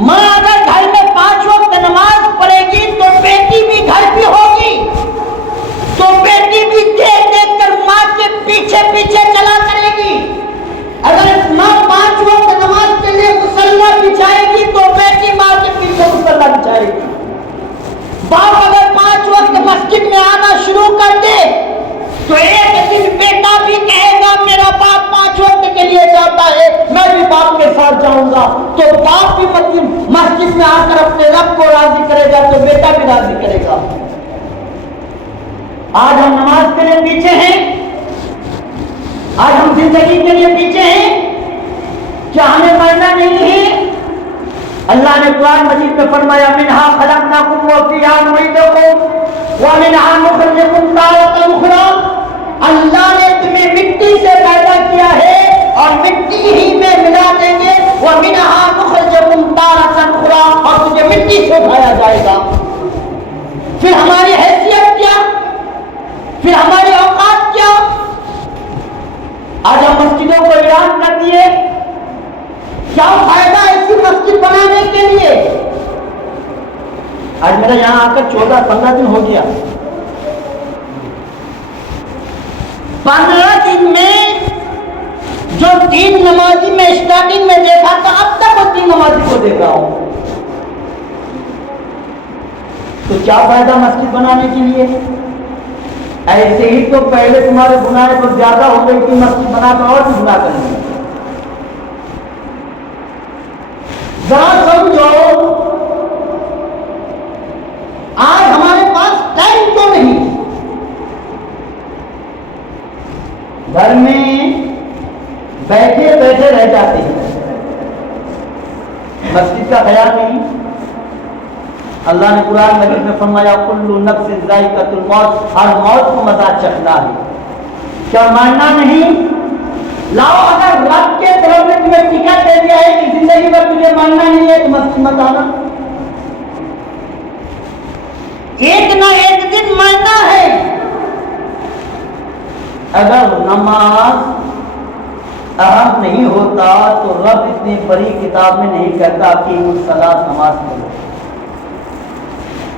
ماں اگر گھر میں 5 وقت نماز پڑھے گی تو بیٹی بھی گھر پہ ہوگی، تو بیٹی بھی دیکھ دیکھ کر ماں کے پیچھے پیچھے چلا کرے گی۔ اگر ماں 5 وقت نماز کے لیے مصلی بچھائے گی تو بیٹی ماں کے پیچھے مصلی بچھائے گی۔ باپ اگر 5 وقت مسجد میں آنا شروع کر دے تو ایک دن بیٹا بھی کہے گا میرا باپ 5 وقت کے لیے جاتا ہے، میں بھی باپ کے ساتھ جاؤں گا۔ تو باپ بھی مسجد میں آ کر اپنے رب کو راضی کرے گا تو بیٹا بھی راضی کرے گا۔ آج ہم نماز کے لیے پیچھے ہیں، آج ہم زندگی کے لیے پیچھے ہیں، کیا ہمیں مرنا نہیں ہے؟ اللہ نے قرآن مجید میں فرمایا منہا خلقناکم وفیہا نعیدکم ومنہا نخرجکم تارۃ اخری۔ اللہ نے تمہیں مٹی سے پیدا کیا ہے اور مٹی ہی میں ملا دیں گے، ومنہا نخرجکم تارۃ اخری، اور تجھے مٹی سے اٹھایا جائے گا۔ پھر ہماری حیثیت کیا؟ پھر ہماری اوقات کیا؟ آج ہم مسجدوں کو ویران کر دیے، کیا فائدہ ایسی مسجد بنانے کے لیے؟ آج میرا یہاں آ کر 14-15 دن ہو گیا، 15 دن میں جو 3 نمازی میں اسٹارٹنگ میں دیکھا تھا اب تک وہ 3 نمازی کو دیکھ رہا ہوں۔ تو کیا فائدہ مسجد بنانے کے لیے؟ ایسے ہی تو پہلے تمہارے گناہ تو زیادہ ہو گئی تھی، مسجد بنا کر اور بھی گناہ کریں گے۔ ذرا سمجھو، آج ہمارے پاس ٹائم تو نہیں، گھر میں بیٹھے بیٹھے رہ جاتے ہیں، مسجد کا خیال نہیں۔ اللہ نے قرآن مجید میں فرمایا کل نفس ذائقۃ الموت، ہر موت کو مزہ چکھنا ہے، کیا ماننا نہیں؟ لاؤ اگر رب کے طرف میں تمہیں ٹکٹ دے دیا ہے کہ زندگی میں تجھے ماننا نہیں ہے تو مسجد مت آنا، ایک نہ ایک دن ماننا ہے۔ اگر نماز اہم نہیں ہوتا تو رب اتنی بڑی کتاب میں نہیں کہتا کہ الصلاۃ، نماز پڑھو۔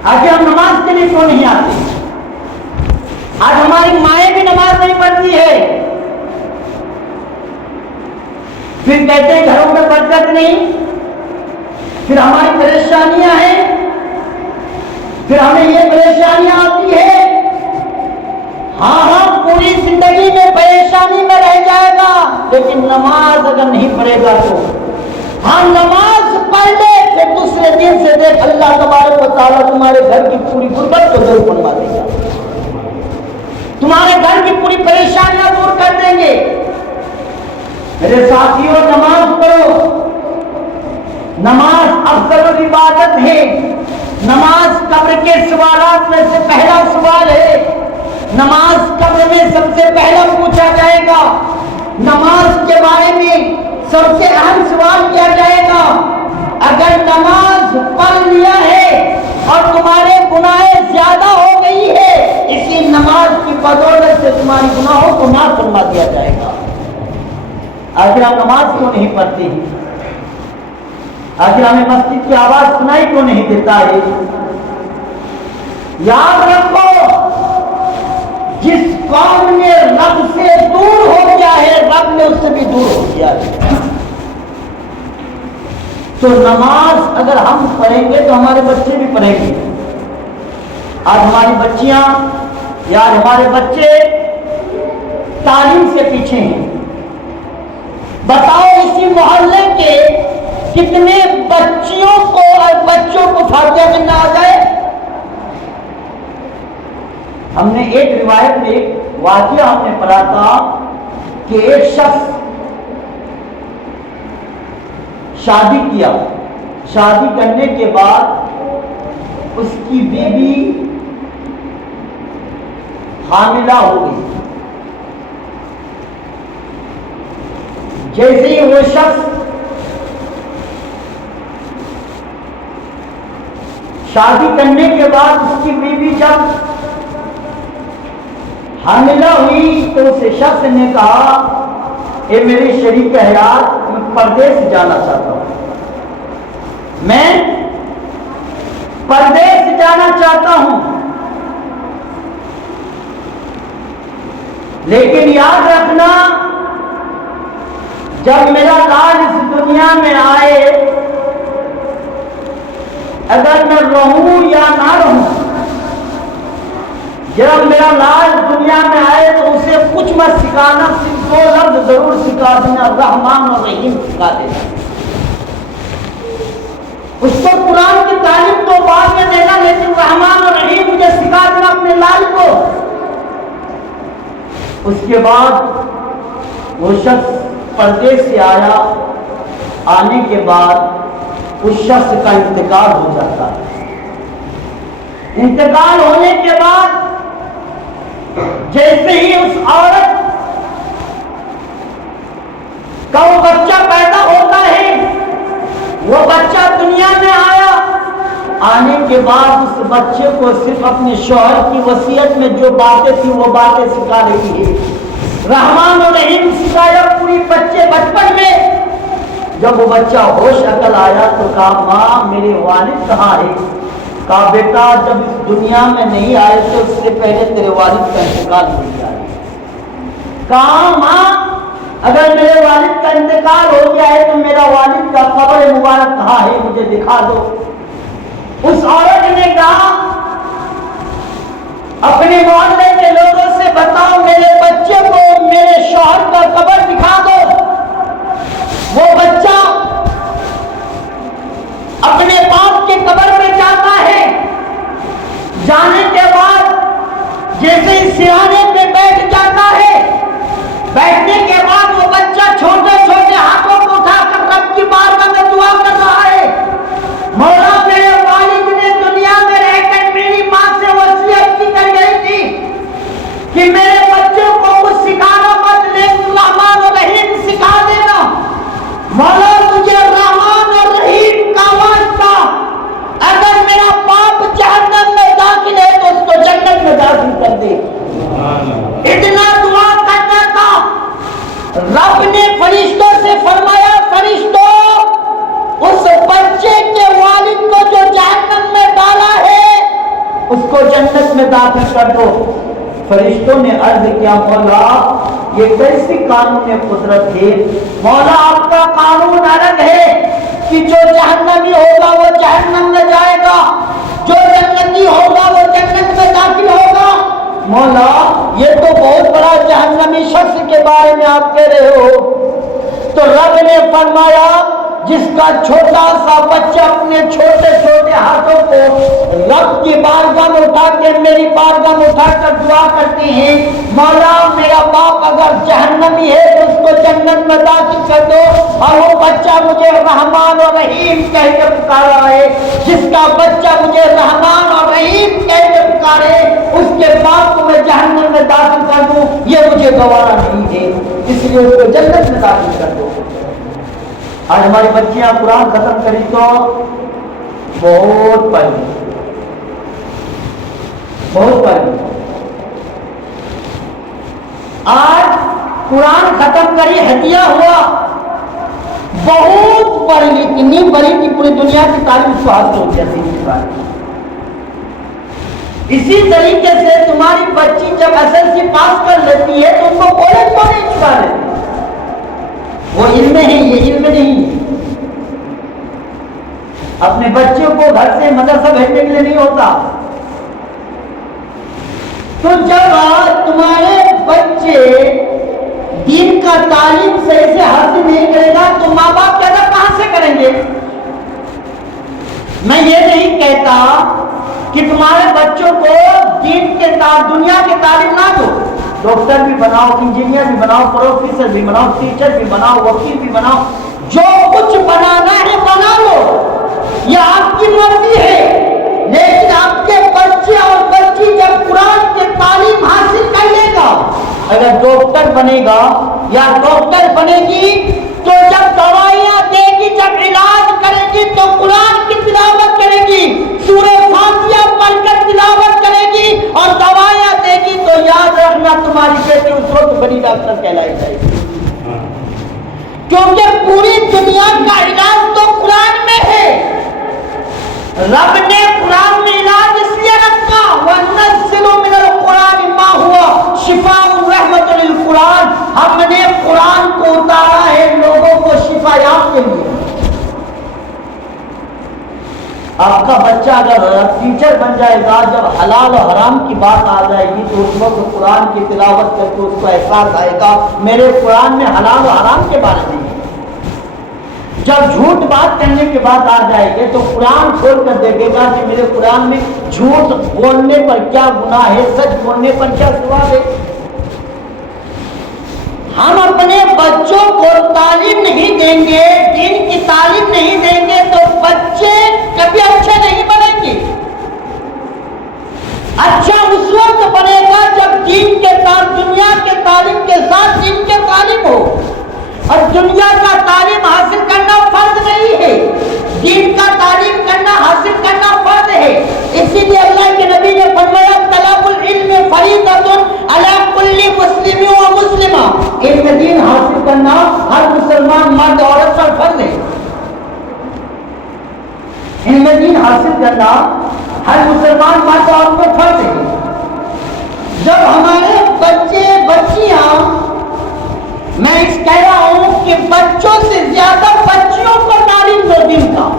آج ہم نماز کے لیے کیوں نہیں آتے؟ آج ہماری مائیں بھی نماز نہیں پڑھتی ہے، پھر کہتے ہیں گھروں میں برکت نہیں، پھر ہماری پریشانیاں ہیں، پھر ہمیں یہ پریشانیاں آتی ہے۔ ہاں پوری زندگی میں پریشانی میں رہ جائے گا، لیکن نماز اگر نہیں پڑھے گا تو ہاں نماز پڑھ لے پھر دوسرے دن سے دیکھ اللہ تبارک و تعالیٰ تمہارے گھر کی پوری غربت کو دور فرما دے گا، تمہارے گھر کی پوری پریشانیاں دور کر دیں گے۔ میرے ساتھیوں، نماز پڑھو، نماز افضل عبادت ہے، نماز قبر کے سوالات میں سے پہلا سوال ہے، نماز قبر میں سب سے پہلا پوچھا جائے گا، نماز کے بارے میں سب سے اہم سوال کیا جائے گا۔ اگر نماز پڑھ لیا ہے اور تمہارے گناہ زیادہ ہو گئی ہے، اسی نماز کی بدولت سے تمہاری گناہوں کو معاف فرما دیا جائے گا۔ آخر آپ نماز کیوں نہیں پڑھتے ہیں؟ آخر ہمیں مسجد کی آواز سنائی کیوں نہیں دیتا ہے؟ یاد رکھو، جس قوم نے رب سے دور ہو گیا ہے رب نے اس سے بھی دور ہو گیا ہے۔ تو نماز اگر ہم پڑھیں گے تو ہمارے بچے بھی پڑھیں گے۔ آج ہماری بچیاں یا ہمارے بچے تعلیم سے پیچھے ہیں۔ بتاؤ اسی محلے کے کتنے بچیوں کو اور بچوں کو فاتحہ کرنا آ جائے؟ ہم نے ایک روایت میں ایک واقعہ ہم نے پڑھا تھا کہ ایک شخص شادی کیا، شادی کرنے کے بعد اس کی بیوی حاملہ ہو گئی. جیسے ہی وہ شخص شادی کرنے کے بعد اس کی بیوی جب حاملہ ہوئی تو اس شخص نے کہا اے میرے شریک حیات میں پردیس جانا چاہتا ہوں, میں پردیس جانا چاہتا ہوں, لیکن یاد رکھنا جب میرا لال اس دنیا میں آئے, اگر میں رہوں یا نہ رہوں, جب میرا لال دنیا میں آئے تو اسے کچھ مت سکھانا, صرف 2 لفظ ضرور سکھا دینا, رحمان اور رحیم سکھا دینا. اس کو قرآن کی تعلیم تو بعد میں دینا, لیکن رحمان اور رحیم مجھے سکھا دینا اپنے لال کو. اس کے بعد وہ شخص پردیس سے آیا, آنے کے بعد اس شخص کا انتقال ہو جاتا ہے. انتقال ہونے کے بعد جیسے ہی اس عورت کا وہ بچہ پیدا ہوتا ہے, وہ بچہ دنیا میں آیا, آنے کے بعد اس بچے کو صرف اپنے شوہر کی وصیت میں جو باتیں تھیں وہ باتیں سکھا رہی ہے. رحمان و رحیم سکھایا پوری بچے بچپن میں. جب وہ بچہ ہوش عقل آیا تو کہا ماں میرے والد کہاں ہے؟ کہا بیٹا جب اس دنیا میں نہیں آئے تو اس سے پہلے تیرے والد کا انتقال ہو گیا ہے. کہا ماں اگر میرے والد کا انتقال ہو گیا ہے تو میرا والد کا قبر مبارک کہاں ہے, مجھے دکھا دو. اس عورت نے کہا اپنے محلے کے لوگوں سے بتاؤ میرے بچے کو میرے شوہر کا قبر دکھا دو. وہ بچہ اپنے باپ کے قبر میں جاتا ہے. جانے کے بعد جیسے ہی سرانے پہ بیٹھ جاتا ہے, بیٹھنے کے بعد وہ بچہ چھوٹے چھوٹے ہاتھوں کو اٹھا کر رب کی بارگاہ میں دعا کر رہا ہے, مولا میرے والد نے دنیا میں رہ کر میری ماں سے وصیت کی کر گئی تھی کہ میرے بچوں کو کچھ سکھانا مت, لیکن رحمان اور رحیم سکھا دینا. مولا تجھے رحمان اور رحیم کا واسطہ, اگر میرا باپ جہنم میں داخل ہے تو اس کو جنت میں داخل کر دے. اتنا دعا کرنا تھا. رب نے فرشتوں سے فرمایا فرشتوں اس بچے کے والد کو جو جہنم میں ڈالا ہے اس کو جنت میں داخل کر دو. فرشتوں نے عرض کیا مولا یہ کیسی قانون قدرت ہے؟ مولا آپ کا قانون الگ ہے کہ جو جہنمی ہوگا وہ جہنم میں جائے گا, جو جنتی ہوگا وہ جنت میں داخل ہوگا. مولا یہ تو بہت بڑا جہنمی شخص کے بارے میں آپ کہہ رہے ہو. تو رب نے فرمایا جس کا چھوٹا سا بچہ اپنے چھوٹے چھوٹے ہاتھوں کو رب کی بارگاہ میں اٹھا کے میری بارگاہ میں اٹھا کر دعا کرتے ہیں مولا میرا باپ اگر جہنمی ہے تو اس کو جنت میں داخل کر دو. اور وہ بچہ مجھے رحمان اور رحیم کہہ کے پکارا ہے, جس کا بچہ مجھے رحمان اور رحیم کہہ کے پکارے اس کے باپ کو میں جہنم میں داخل کر دوں, یہ مجھے گوارا نہیں ہے, اس لیے اس کو جنت میں داخل کر دو. آج ہماری بچیاں قرآن ختم کری تو بہت پڑھی, بہت پڑھی. آج قرآن ختم کری ہدیہ ہوا, بہت پڑھی, اتنی پڑھی کہ پوری دنیا کی تعلیم اس کو حاصل ہو گیا. اسی طریقے سے تمہاری بچی جب SSLC پاس کر لیتی ہے تو ان کو کالج کو نہیں چھوڑا لیتی. وہ علم ہے, یہ علم نہیں. اپنے بچوں کو گھر سے مدرسہ بھیجنے کے لیے نہیں ہوتا. تو جب تمہارے بچے دین کا تعلیم صحیح سے حاصل نہیں کرے گا تو ماں باپ کیا کہاں سے کریں گے؟ میں یہ نہیں کہتا کہ تمہارے بچوں کو دین کے دنیا کی تعلیم نہ دو, ڈاکٹر بھی بناؤ, انجینئر بھی بناؤ, پروفیسر بھی بناؤ, ٹیچر بھی بناؤ, وکیل بھی بناؤ, جو کچھ بنانا ہے بنا لو, یہ آپ کی مرضی ہے. لیکن اگر ڈاکٹر بنے گا یا ڈاکٹر بنے گی تو جب دوائیاں دے گی، جب علاج کرے گی تو قرآن کی تلاوت کرے گی، سورہ فاتحہ پڑھ کر تلاوت کرے گی اور دوائیاں دے گی تو یاد رکھنا تمہاری بیٹی اس وقت بڑی ڈاکٹر کہلائی جائے گی، کیونکہ پوری دنیا کا علاج تو قرآن میں ہے۔ رب نے قرآن میں علاج اس لیے رکھا وَنُنَزِّلُ مِنَ الْقُرْآنِ مَا هُوَ شِفَاءٌ رَحْمَةٌ لِلْقُرْآنِ، ہم نے قرآن کو اتارا ہے لوگوں کو شفا یاب کے لیے۔ آپ کا بچہ اگر ٹیچر بن جائے گا، جب حلال و حرام کی بات آ جائے گی تو اس وقت قرآن کی تلاوت کر کے اس کو احساس آئے گا میرے قرآن میں حلال و حرام کے بارے میں۔ جب جھوٹ بات کرنے کے بعد آ جائے گے تو قرآن کھول کر دیکھے گا کہ میرے قرآن میں جھوٹ بولنے پر کیا گناہ ہے، سچ بولنے پر کیا ثواب ہے۔ ہم اپنے بچوں کو تعلیم نہیں دیں گے، دین کی تعلیم نہیں دیں گے تو بچے کبھی اچھے نہیں بنیں گے۔ اچھا اس وقت بنے گا جب دین کے ساتھ، دنیا کے تعلیم کے ساتھ دین کے تعلیم ہو، اور دنیا کا تعلیم حاصل کرنا فرض نہیں ہے، دین کا تعلیم کرنا حاصل کرنا فرض ہے۔ اسی لیے اللہ کے نبی نے فرمایا طلب العلم فریضۃ علی کل مسلم و مسلمہ، علم دین حاصل کرنا ہر مسلمان مرد اور عورت پر فرض ہے۔ علم دین حاصل کرنا ہر مسلمان مرد اور عورت پر فرض ہے۔ جب ہمارے بچے بچیاں، میں اس کہہ رہا ہوں کہ بچوں سے زیادہ بچیوں کو تعلیم دو دین کا۔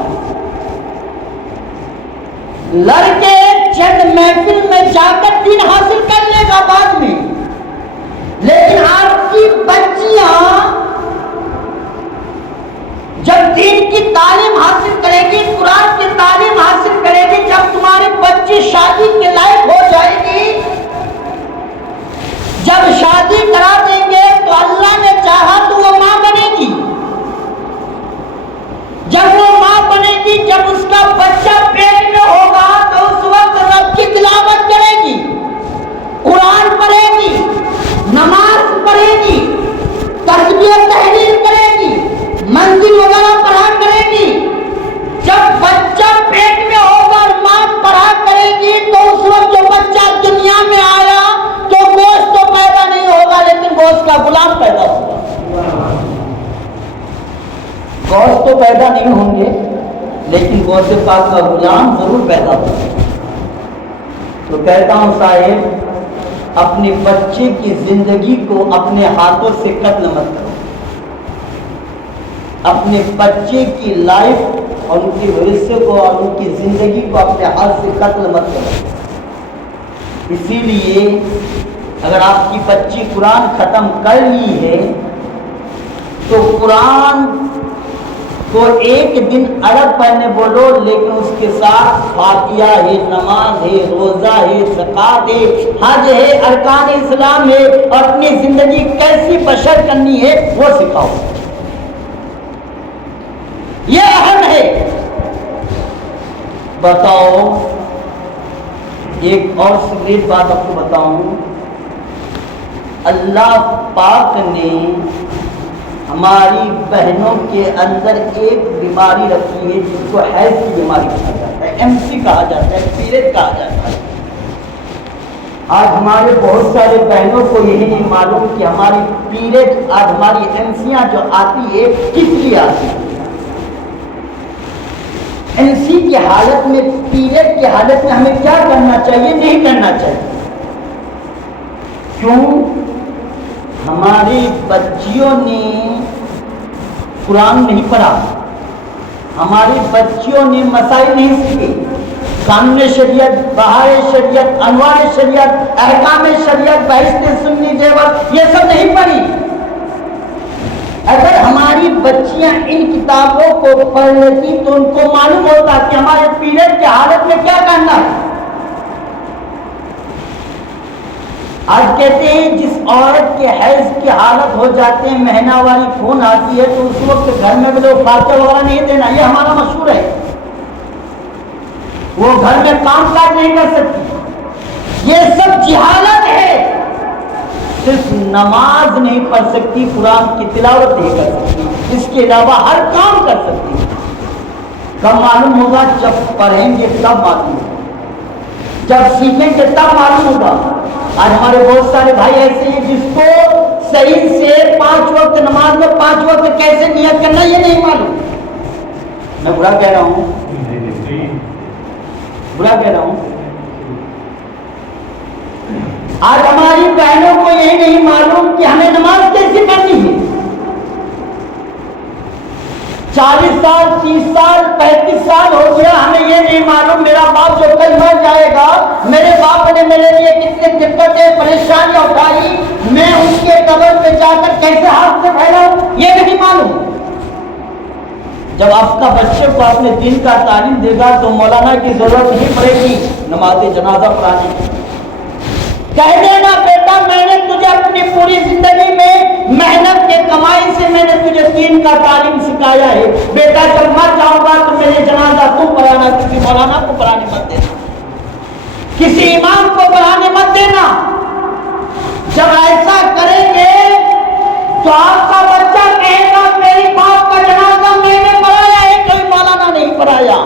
لڑکے چند محفل میں جا کر دین حاصل کر لے گا بعد میں، لیکن آپ کی بچیاں جب دین کی تعلیم حاصل کرے گی، قرآن کی تعلیم حاصل کرے گی، جب تمہاری بچی شادی کے لائق ہو جائے گی، جب شادی کرا دیں گے تو اللہ نے چاہا تو وہ ماں بنے گی۔ جب وہ ماں بنے گی، جب اس کا بچہ پیٹ میں ہوگا تو اس وقت رب کی تلاوت کرے گی، قرآن پڑھے گی، نماز پڑھے گی، تسبیح تحلیل کرے گی، منزل وغیرہ پڑھا کرے گی۔ جب بچہ پیٹ میں ہوگا اور ماں پڑھا کرے گی تو اس وقت جو بچہ دنیا میں آیا تو گوشت تو پیدا نہیں ہوگا لیکن گوشت کا غلام پیدا ہوگا۔ گوشت تو پیدا نہیں ہوں گے لیکن گوشت پاک کا غلام ضرور پیدا ہوگا۔ تو کہتا ہوں صاحب، اپنے بچے کی زندگی کو اپنے ہاتھوں سے قتل مت کرو، اپنے بچے کی لائف اور ان کی بھویشیہ کو اور ان کی زندگی کو اپنے ہاتھ سے قتل مت کرو۔ اسی لیے اگر آپ کی بچی قرآن ختم کر لی ہے تو قرآن کو ایک دن عرب پڑھنے بولو، لیکن اس کے ساتھ فاتحہ ہے، نماز ہے، روزہ ہے، زکوٰۃ ہے، حج ہے، ارکان اسلام ہے، اور اپنی زندگی کیسی بشر کرنی ہے وہ سکھاؤ۔ یہ اہم ہے۔ بتاؤ، ایک اور سگریٹ بات آپ کو بتاؤں، اللہ پاک نے ہماری بہنوں کے اندر ایک بیماری رکھی ہے جس کو حیض کی بیماری کہا جاتا ہے، MC کہا جاتا ہے، پیریڈ کہا جاتا ہے۔ آج ہمارے بہت سارے بہنوں کو یہی نہیں معلوم کہ ہماری پیریڈ، آج ہماری MCیاں جو آتی ہے کس لیے آتی ہے۔ MC کی حالت میں، پیریڈ کی حالت میں ہمیں کیا کرنا چاہیے، نہیں کرنا چاہیے۔ کیوں؟ ہماری بچیوں نے قرآن نہیں پڑھا، ہماری بچیوں نے مسائل نہیں سیکھے، قانون شریعت، بہار شریعت، انوار شریعت، احکام شریعت، بہشت سنی دیوت، یہ سب نہیں پڑھی۔ اگر ہماری بچیاں ان کتابوں کو پڑھ لیتی تو ان کو معلوم ہوتا کہ ہمارے پیریڈ کی حالت میں کیا کرنا ہے۔ آج کہتے ہیں جس عورت کے حیض کی حالت ہو جاتے ہیں، مہینہ والی خون آتی ہے تو اس وقت گھر میں بھی لوگ فاتحہ وغیرہ نہیں دینا، یہ ہمارا مشہور ہے۔ وہ گھر میں کام کاج نہیں کر سکتی، یہ سب جہالت ہے۔ صرف نماز نہیں پڑھ سکتی، قرآن کی تلاوت نہیں کر سکتی، اس کے علاوہ ہر کام کر سکتی ہے۔ کب معلوم ہوگا؟ جب پڑھیں گے تب معلوم ہوگا، جب سیکھیں گے تب معلوم ہوگا۔ آج ہمارے بہت سارے بھائی ایسے ہیں جس کو صحیح سے 5 وقت نماز میں 5 وقت کیسے نیت کرنا یہ نہیں معلوم۔ میں برا کہہ رہا ہوں؟ برا کہہ رہا ہوں؟ آج ہماری بہنوں کو یہی نہیں معلوم کہ ہمیں نماز کیسے پڑھنی ہے۔ 40 سال 30 سال 35 سال ہو گیا، ہمیں یہ نہیں معلوم میرا باپ جو کل مر جائے گا، میرے باپ نے میرے لیے کتنے دقتیں پریشانیاں اٹھائی، میں اس کے قبر پہ جا کر کیسے ہاتھ سے پھیلاؤں یہ نہیں معلوم۔ جب آپ کا بچے کو اپنے دین کا تعلیم دے گا تو مولانا کی ضرورت نہیں پڑے گی نماز جنازہ پڑھانے کی۔ کہہ دینا بیٹا میں نے تجھے اپنی پوری زندگی میں محنت کے کمائی سے میں نے تجھے دین کا تعلیم سکھایا ہے، بیٹا جب مر جاؤں گا تو میرے جنازہ تم پڑھانا، کسی مولانا کو پڑھانے مت دینا، کسی امام کو پڑھانے مت دینا۔ جب ایسا کریں گے تو آپ کا بچہ کہے گا میری باپ کا جنازہ میں نے پڑھایا ہے، کوئی مولانا نہیں پڑھایا۔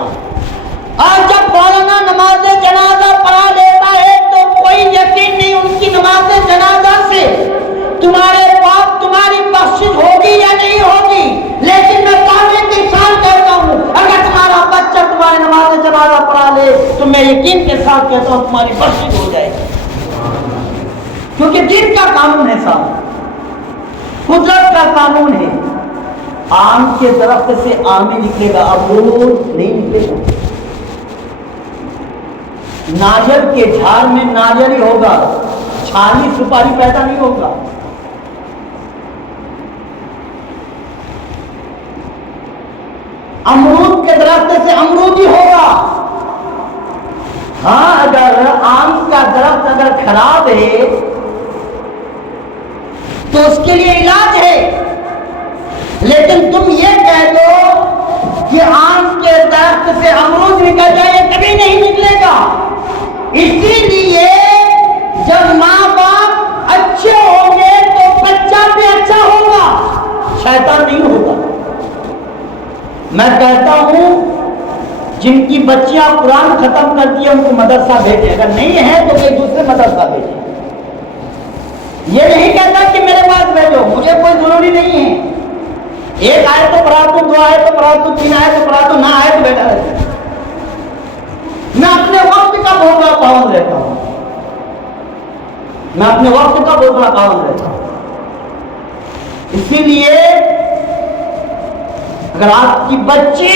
آج جب مولانا نماز جنازہ پڑھا لیتا ہے تو کوئی یقین نہیں ان کی نماز جنازہ سے تمہارے باپ تمہاری بخشش ہوگی یا نہیں ہوگی، لیکن میں کعبے کے ساتھ کہتا ہوں اگر تمہارا بچہ تمہاری نماز جنازہ پڑھا لے تو میں یقین کے ساتھ کہتا ہوں تمہاری بخشش ہو جائے گی، کیونکہ دین کا قانون ہے صاحب، قدرت کا قانون ہے۔ آم کے درخت سے آم ہی نکلے گا، امرود نہیں نکلے گا۔ ناریل کے جھاڑ میں ناریل ہی ہوگا، چھالی سپاری پیدا نہیں ہوگا۔ امرود کے درخت سے امرود ہی ہوگا۔ ہاں اگر آم کا درخت اگر خراب ہے تو اس کے لیے علاج ہے، لیکن تم یہ کہہ دو کہ آم کے درخت سے امرود نکل جائے، یہ کبھی نہیں نکلے گا۔ اسی لیے جب ماں باپ اچھے ہوں گے تو بچہ بھی اچھا ہوگا، شیطان نہیں ہوگا۔ میں کہتا ہوں جن کی بچیاں قرآن ختم کرتی ہیں ان کو مدرسہ بھیجیں، اگر نہیں ہے تو کوئی دوسرے مدرسہ بھیجیں۔ یہ نہیں کہتا کہ میرے پاس بھیجو، مجھے کوئی ضروری نہیں ہے، ایک آئے تو پڑھا تو، 2 آئے تو پڑھا تو، 3 آئے تو پڑھا تو، نہ آئے تو بیٹھا رہتا۔ میں اپنے وقت کا بہت بڑا پابند رہتا ہوں، میں اپنے وقت کا بہت بڑا پابند رہتا ہوں۔ اسی لیے اگر آپ کی بچی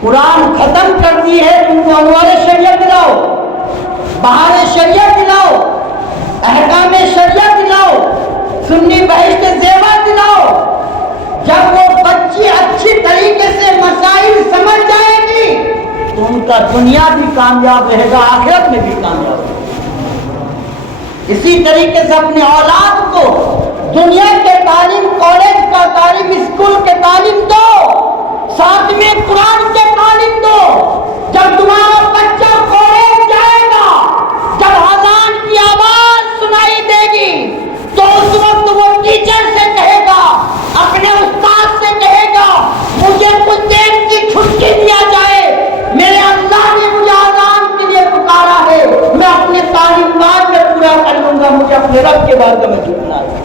قرآن ختم کرتی ہے تو ان کو انوار شریعت دلاؤ، بہار شریعت دلاؤ، احکام شریعت دلاؤ، سنی بہشت زیور دلاؤ۔ جب وہ بچی اچھی طریقے سے مسائل سمجھ جائے گی تو ان کا دنیا بھی کامیاب رہے گا، آخرت میں بھی کامیاب رہے گا۔ اسی طریقے سے اپنے اولاد کو دنیا کے تعلیم، کالج کا تعلیم، اسکول کے تعلیم دو، ساتھ میں قرآن کے تعلیم دو۔ جب تمہارا بچہ کالج جائے گا، جب اذان کی آواز سنائی دے گی تو اس وقت وہ ٹیچر سے کہے گا، اپنے استاد سے کہے گا مجھے کچھ دیر کی چھٹی دیا جائے، میرے اللہ نے مجھے اذان کے لیے پکارا ہے، میں اپنے تعلیم بعد میں پورا کر لوں گا، مجھے اپنے رب کے بارگاہ میں جھکنا ہے۔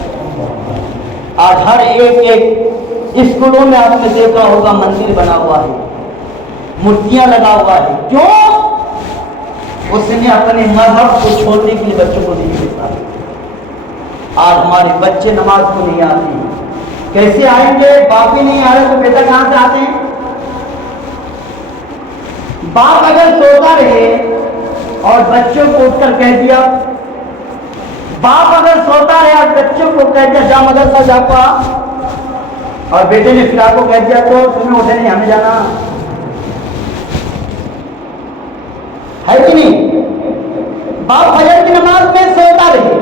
آج ہر ایک اسکولوں میں آپ نے دیکھا ہوگا مندر بنا ہوا ہے، مورتیاں لگا ہوا ہے، کیوں؟ اس نے اپنے مذہب کو چھوڑنے کے لیے بچوں کو نہیں دیتا۔ آج ہمارے بچے نماز کو نہیں آتے، کیسے آئیں گے؟ باپ ہی نہیں آ رہے تو بیٹا کہاں سے آتے ہیں؟ باپ اگر سوتا رہے اور بچوں کو اٹھ کر کہہ دیا، باپ اگر سوتا رہے اور بچوں کو کہہ دیا جا مدرسہ جا پا، اور بیٹے نے فلاں کو کہہ دیا تو تمہیں اٹھے نہیں ہمیں جانا ہے کہ نہیں؟ باپ فجر کی نماز میں سوتا رہے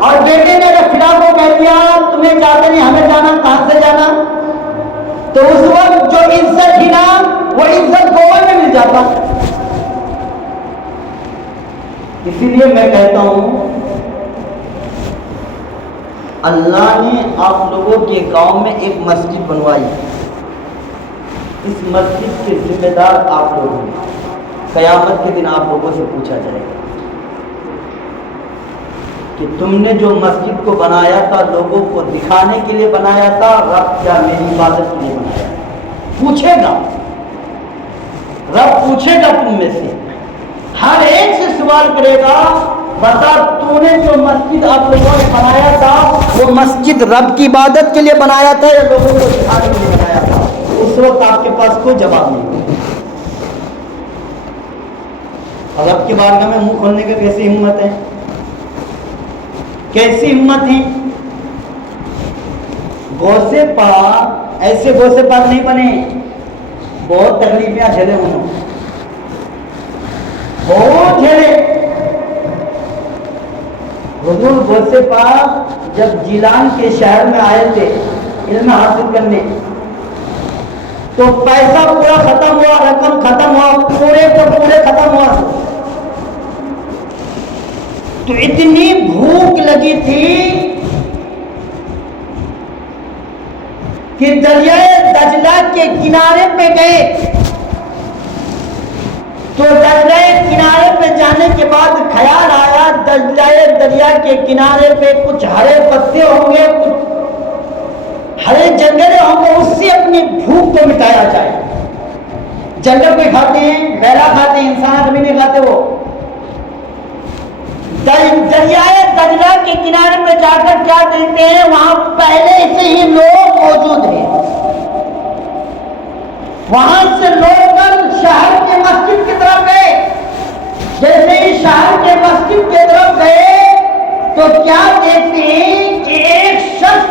اور بیٹے نے اگر فلاں کو کہہ دیا تمہیں جاتے نہیں ہمیں جانا، کہاں سے جانا؟ تو اس وقت جو عزت ہی نا وہ عزت گوبر میں مل جاتا۔ اسی لیے میں کہتا ہوں اللہ نے آپ لوگوں کے گاؤں میں ایک مسجد بنوائی، اس مسجد کے ذمہ دار آپ لوگ ہیں، قیامت کے دن آپ لوگوں سے پوچھا جائے گا کہ تم نے جو مسجد کو بنایا تھا لوگوں کو دکھانے کے لیے بنایا تھا رب کیا میری عبادت کے لیے بنایا؟ پوچھے گا، رب پوچھے گا تم میں سے، ہر ایک سے سوال کرے گا، بتا تو نے جو مسجد آپ لوگوں نے بنایا تھا وہ مسجد رب کی عبادت کے لیے بنایا تھا یا لوگوں کو دکھانے کے لیے بنایا تھا؟ اس وقت آپ کے پاس کوئی جواب نہیں۔ اور رب کی بارگاہ میں منہ کھولنے کا کیسی ہمت ہے، کیسی ہمت ہے؟ غوث پاک ایسے غوث پاک نہیں بنے، بہت تکلیفیں جھیلے انہوں نے، بہت جھیلے۔ حضور غوث پاک جب جیلان کے شہر میں آئے تھے علم حاصل کرنے تو پیسہ پورا ختم ہوا، رقم ختم ہوا، پورے کے پورے ختم ہوا، تو اتنی بھوک لگی تھی کہ دریائے دجلہ کے کنارے پہ گئے، تو دریائے کنارے پہ جانے کے بعد خیال آیا دریا کے کنارے پہ کچھ ہرے پتے ہوں گے، کچھ ہرے جنگلے ہوں گے، اس سے اپنی بھوک کو مٹایا جائے۔ جنگل کوئی کھاتے ہیں، غیرہ کھاتے ہیں، انسان کبھی نہیں کھاتے۔ وہ دریائے دجلہ کے کنارے پہ جا کر کیا دیکھتے ہیں، وہاں پہلے سے ہی لوگ موجود ہیں، وہاں سے لوگ کر شہر کے مسجد کی طرف گئے۔ جیسے ہی شہر کے مسجد کی طرف گئے تو کیا دیکھتے ہیں کہ ایک شخص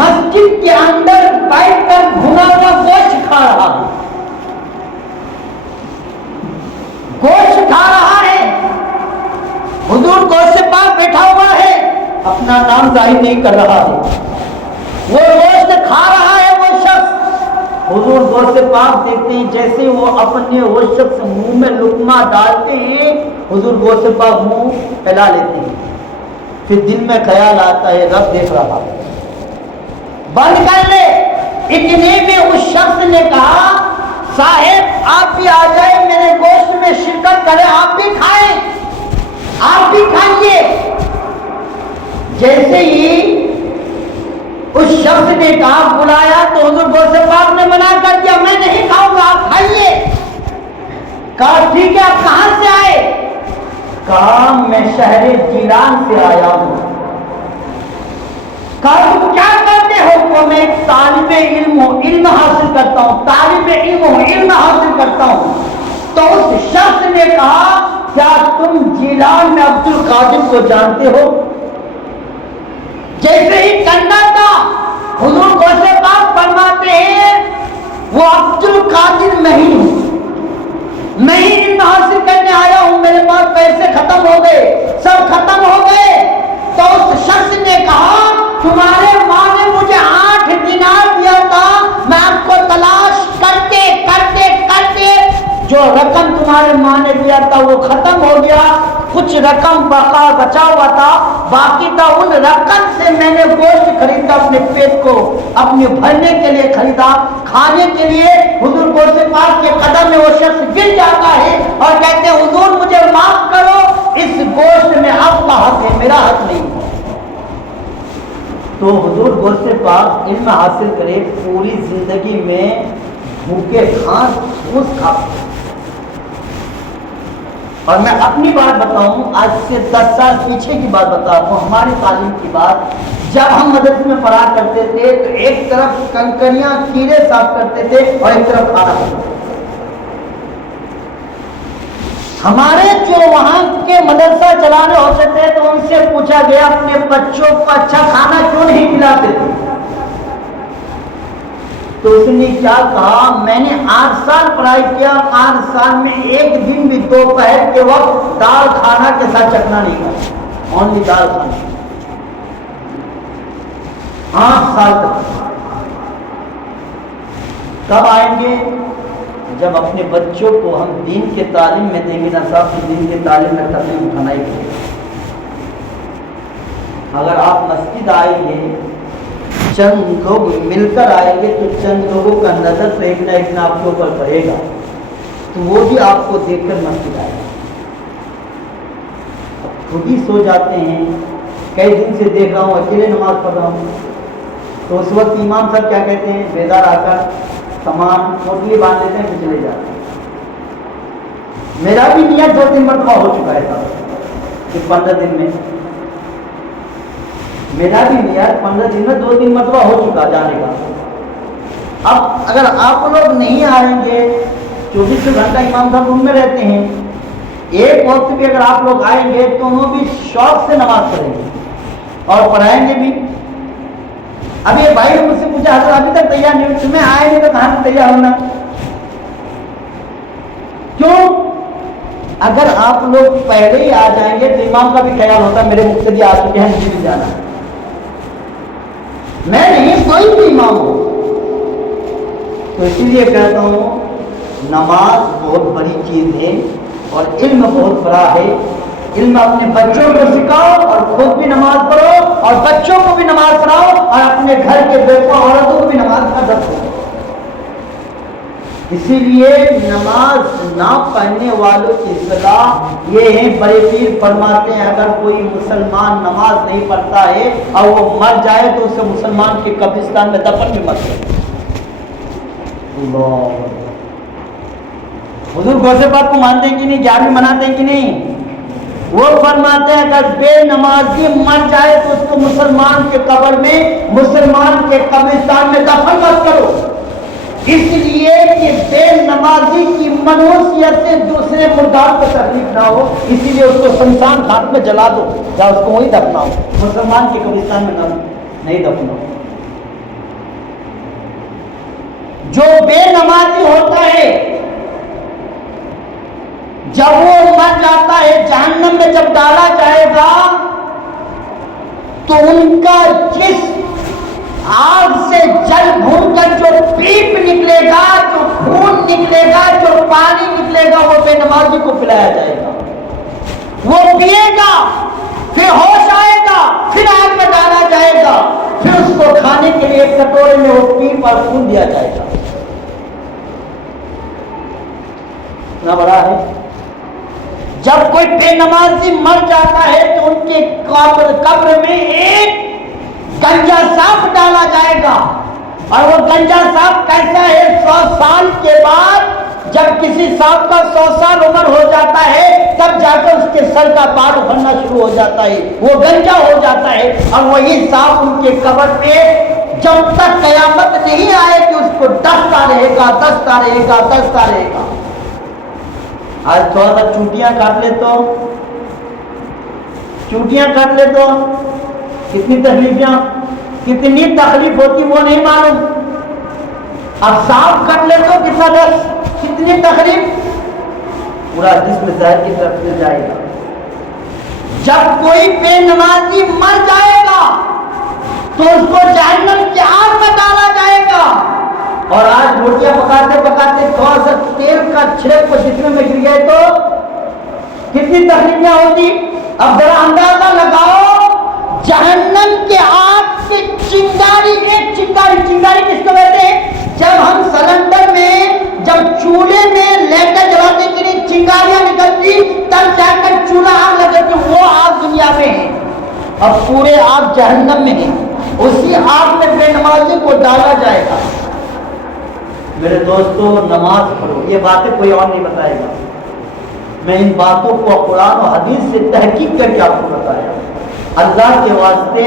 مسجد کے اندر بیٹھ کر بھنا ہوا گوشت کھا رہا ہے، گوشت کھا رہا ہے۔ حضور غوث پاک بیٹھا ہوا ہے، اپنا نام ظاہر نہیں کر رہا ہے، وہ گوشت کھا رہا ہے وہ شخص۔ حضور غوث پاک دیکھتے ہیں جیسے وہ اپنے وہ شخص منہ میں لقمہ ڈالتے ہیں، حضور غوث پاک منہ پھیلا لیتے ہیں، پھر دل میں خیال آتا ہے رب دیکھ رہا ہے، بند کر لے۔ اتنے میں اس شخص نے کہا صاحب آپ بھی آ جائیں، میرے گوشت میں شرکت کریں، آپ بھی کھائیں، آپ بھی کھائیے۔ جیسے ہی اس شخص نے کہا بلایا تو حضور غوث پاک نے منع کر دیا، میں نہیں کھاؤں گا، آپ کھائیے۔ کہا ٹھیک ہے، آپ کہاں سے آئے؟ کہا میں شہر جیلان سے آیا ہوں۔ کہا تم کیا کرتے ہو؟ تو میں ایک طالب علم ہوں، علم حاصل کرتا ہوں، طالب علم ہوں، علم حاصل کرتا ہوں۔ تو اس شخص نے کہا کیا تم جیلان میں عبد القادر کو جانتے ہو؟ جیسے ہی کرنا تھا حضور غوث پاک فرماتے ہیں وہ عبد القادر میں ہی ہوں، میں ہی علم حاصل کرنے آیا ہوں، میرے پاس پیسے ختم ہو گئے، سب ختم ہو گئے۔ تو اس شخص نے کہا تمہارے ماں نے مجھے 8 دینار دیا تھا، میں آپ کو تلاش کرتے کرتے کرتے جو رقم تمہارے ماں نے دیا تھا وہ ختم ہو گیا، کچھ رقم بچا ہوا تھا، باقی تھا، ان رقم سے میں نے گوشت خریدا، اپنے پیٹ کو اپنے بھرنے کے لیے خریدا، کھانے کے لیے۔ حضور غوث پاک کے قدم میں وہ شخص گر جاتا ہے اور کہتے ہیں حضور مجھے معاف کرو، اس گوشت میں آپ کا حق ہے، میرا حق نہیں۔ تو حضور غوث پاک علم حاصل کرے، پوری زندگی میں بھوکے گھاس پھوس کھاتے۔ اور میں اپنی بات بتاؤں، آج سے 10 سال پیچھے کی بات بتاتا ہوں، ہماری تعلیم کی بات۔ جب ہم مدرسے میں پڑھا کرتے تھے تو ایک طرف کنکریاں کیڑے صاف کرتے تھے اور ایک طرف کھانا کھاتے تھے۔ ہمارے جو وہاں کے مدرسہ چلانے ہوتے تھے تو ان سے پوچھا گیا اپنے بچوں کو اچھا کھانا کیوں نہیں کھلاتے تھے؟ تو اس نے کیا کہا، میں نے 8 سال پڑھائی کیا، 8 سال میں ایک دن بھی دوپہر کے وقت دال کھانا کے ساتھ چکنا نہیں کھایا، اونلی دال کھانا، 8 سال تک۔ کب آئیں گے؟ جب اپنے بچوں کو ہم دین کے تعلیم میں دیں گے نا صاحب، دین کے تعلیم میں تکلیف اٹھانا ہی پڑے گا۔ اگر آپ مسجد آئیں گے، چند لوگ مل کر آئیں گے تو چند لوگوں کا نظر تو ایک نہ آپ کے اوپر پڑے گا، تو وہ بھی آپ کو دیکھ کر مسجد آئے گا۔ اب خود ہی سو جاتے ہیں، کئی دن سے دیکھ رہا ہوں اکیلے نماز پڑھ رہا ہوں، تو اس وقت امام صاحب کیا کہتے ہیں، بیدار آ کر سامان موٹی باندھ لیتے ہیں، پھر چلے جاتے ہیں۔ میرا بھی نیت 2-3 مرتبہ ہو چکا ہے صاحب، اس 15 دن میں میرا بھی نیت 15 دن میں 2-3 مرتبہ ہو چکا جانے کا۔ اب اگر آپ لوگ نہیں آئیں گے، 24 گھنٹہ امام صاحب روم میں رہتے ہیں، ایک وقت بھی اگر آپ لوگ آئیں گے تو وہ بھی شوق سے نماز پڑھیں گے اور پڑھائیں گے بھی۔ اب یہ بھائی نے مجھ سے پوچھا، حضرت ابھی تک تیار نہیں، تمہیں آئے نہیں تو کہاں سے تیار ہونا؟ کیوں؟ اگر آپ لوگ پہلے ہی آ جائیں گے تو امام کا بھی خیال ہوتا ہے میرے مقتدی آ چکے ہیں، مجھے بھی جانا ہے، میں نہیں کوئی بھی امام ہو۔ تو اسی لیے کہتا ہوں نماز بہت بڑی چیز ہے اور علم بہت بڑا ہے۔ علم اپنے بچوں کو سکھاؤ اور خود بھی نماز پڑھو اور بچوں کو بھی نماز پڑھاؤ اور اپنے گھر کے بیٹوں عورتوں کو بھی نماز کا درس دو۔ اسی لیے نماز نہ پڑھنے والوں کی اصطلاح یہ ہے، بڑے پیر فرماتے ہیں اگر کوئی مسلمان نماز نہیں پڑھتا ہے اور وہ مر جائے تو اسے مسلمان کے قبرستان میں دفن بھی مت کرے۔ اللہ، حضور غوث پاک کو مانتے ہیں کہ نہیں، 11ویں مناتے ہیں کہ نہیں؟ وہ فرماتے ہیں اگر بے نمازی مر جائے تو اس کو مسلمان کے قبر میں، مسلمان کے قبرستان میں دفن مت کرو، اس لیے کہ بے نمازی کی منحوسیت سے دوسرے مردار کو تکلیف نہ ہو، اسی لیے اس کو شمشان گھاٹ میں جلا دو یا اس کو وہیں دفناؤ، مسلمان کے قبرستان میں نہیں دفناؤ۔ جو بے نمازی ہوتا ہے جب وہ مر جاتا ہے، جہنم میں جب ڈالا جائے گا تو ان کا جسم آگ سے جل بھون کر جو پیپ نکلے گا، جو خون نکلے گا، جو پانی نکلے گا، وہ بے نمازی کو پلایا جائے گا، وہ پیے گا، پھر ہوش آئے گا، پھر آگ میں ڈالا جائے گا، پھر اس کو کھانے کے لیے ایک کٹورے میں وہ پیپ اور خون دیا جائے گا۔ اتنا بڑا ہے۔ جب کوئی بے نمازی مر جاتا ہے تو ان کے قبر میں ایک گنجا سانپ ڈالا جائے گا، اور وہ گنجا سانپ کیسا ہے، 100 سال کے بعد جب کسی سانپ کا 100 سال عمر ہو جاتا ہے تب جا کر اس کے سر کا بال ابھرنا شروع ہو جاتا ہے، وہ گنجا ہو جاتا ہے، اور وہی سانپ ان کے قبر پہ جب تک قیامت نہیں آئے کہ اس کو ڈستا رہے گا، ڈستا رہے گا، ڈستا رہے گا۔ آج تھوڑا سا چونٹیاں کاٹ لے تو کتنی تکلیف ہوتی وہ نہیں معلوم، اب سانپ کٹ لے تو کتنا درد، کتنی تکلیف، پورا جسم زہر کی طرف سے جائے گا۔ جب کوئی بے نمازی مر جائے گا تو اس کو جہنم کی آگ میں ڈالا جائے گا، اور آج روٹیاں پکاتے پکاتے تھوڑا سا تیل کا چھڑک کو جسم میں گر گئے تو کتنی تکلیفیں ہوتی۔ اب ذرا اندازہ لگاؤ، جہنم کے آگ سے چنگاری، ایک چنگاری کس کو کہتے ہیں؟ جب ہم سلنڈر میں، جب چولہے میں لیٹر جلانے کے لیے چنگاریاں نکلتی تب جا کر چولہا آگ لگتی، وہ آگ دنیا میں ہے، اب پورے آگ جہنم میں ہے، اسی آگ میں بے نمازی کو ڈالا جائے گا۔ میرے دوستو نماز پڑھو، یہ باتیں کوئی اور نہیں بتائے گا، میں ان باتوں کو قرآن و حدیث سے تحقیق کر کے آپ کو بتایا۔ اللہ کے واسطے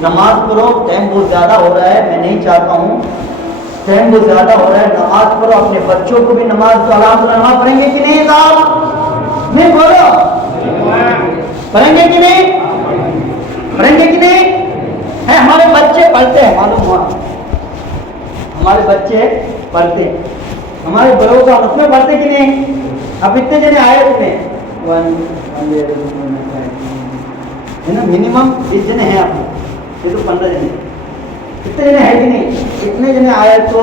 نماز پڑھو، ٹائم بہت زیادہ ہو رہا ہے، میں نہیں چاہتا ہوں، ٹائم بہت زیادہ ہو رہا ہے، نماز پڑھو، اپنے بچوں کو بھی نماز کو نماز پڑھیں گے کہ نہیں صاحب؟ نہیں بولو، پڑھیں گے کہ نہیں؟ پڑھیں گے کہ نہیں؟ ہے ہمارے بچے پڑھتے ہیں، معلوم ہوا ہمارے بچے پڑھتے ہیں، ہمارے بڑوں کا اس میں پڑھتے کہ نہیں؟ اب اتنے جنے آئے تمہیں ہے نا، منیمم 20 جنے ہیں، آپ یہ تو 15 جنے، اتنے جنے ہیں کہ نہیں؟ اتنے جنے آئے تو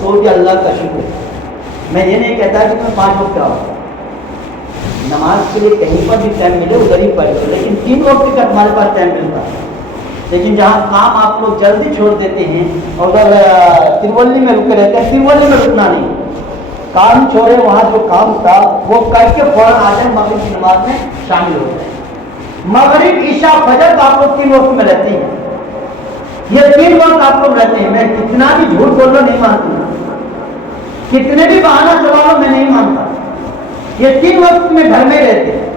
بھی اللہ کا شکر ہے۔ میں یہ نہیں کہتا کہ تمہیں 5 وقت آؤ، نماز کے لیے کہیں پر بھی ٹائم ملے ادھر ہی پڑھ لو، لیکن 3 وقت کا تمہارے پاس ٹائم ملتا ہے۔ لیکن جہاں کام آپ لوگ جلدی چھوڑ دیتے ہیں اور ادھر ترولی میں رکے رہتے ہیں، ترولی میں رکنا نہیں، کام چھوڑے، وہاں جو کام تھا وہ کر کے فوراً آ جائیں، مغرب کی نماز میں شامل ہو جائیں۔ مغرب عشاء فجر تو آپ لوگ 3 وقت میں رہتے ہیں، یہ 3 وقت آپ لوگ رہتے ہیں۔ میں کتنا بھی جھوٹ بول رہا نہیں مانتا، کتنے بھی بہانہ چلا لو میں نہیں مانتا، یہ 3 وقت میں گھر میں رہتے ہیں۔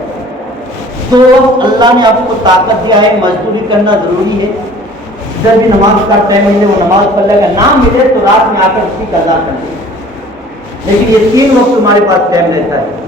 2 وقت اللہ نے آپ کو طاقت دیا ہے، مزدوری کرنا ضروری ہے، جب بھی نماز کا ٹائم ملے وہ نماز پڑھ لے گا، نہ ملے تو رات میں آ کر اس کی قضا کر لے، لیکن یہ 3 وقت تمہارے پاس ٹائم رہتا ہے۔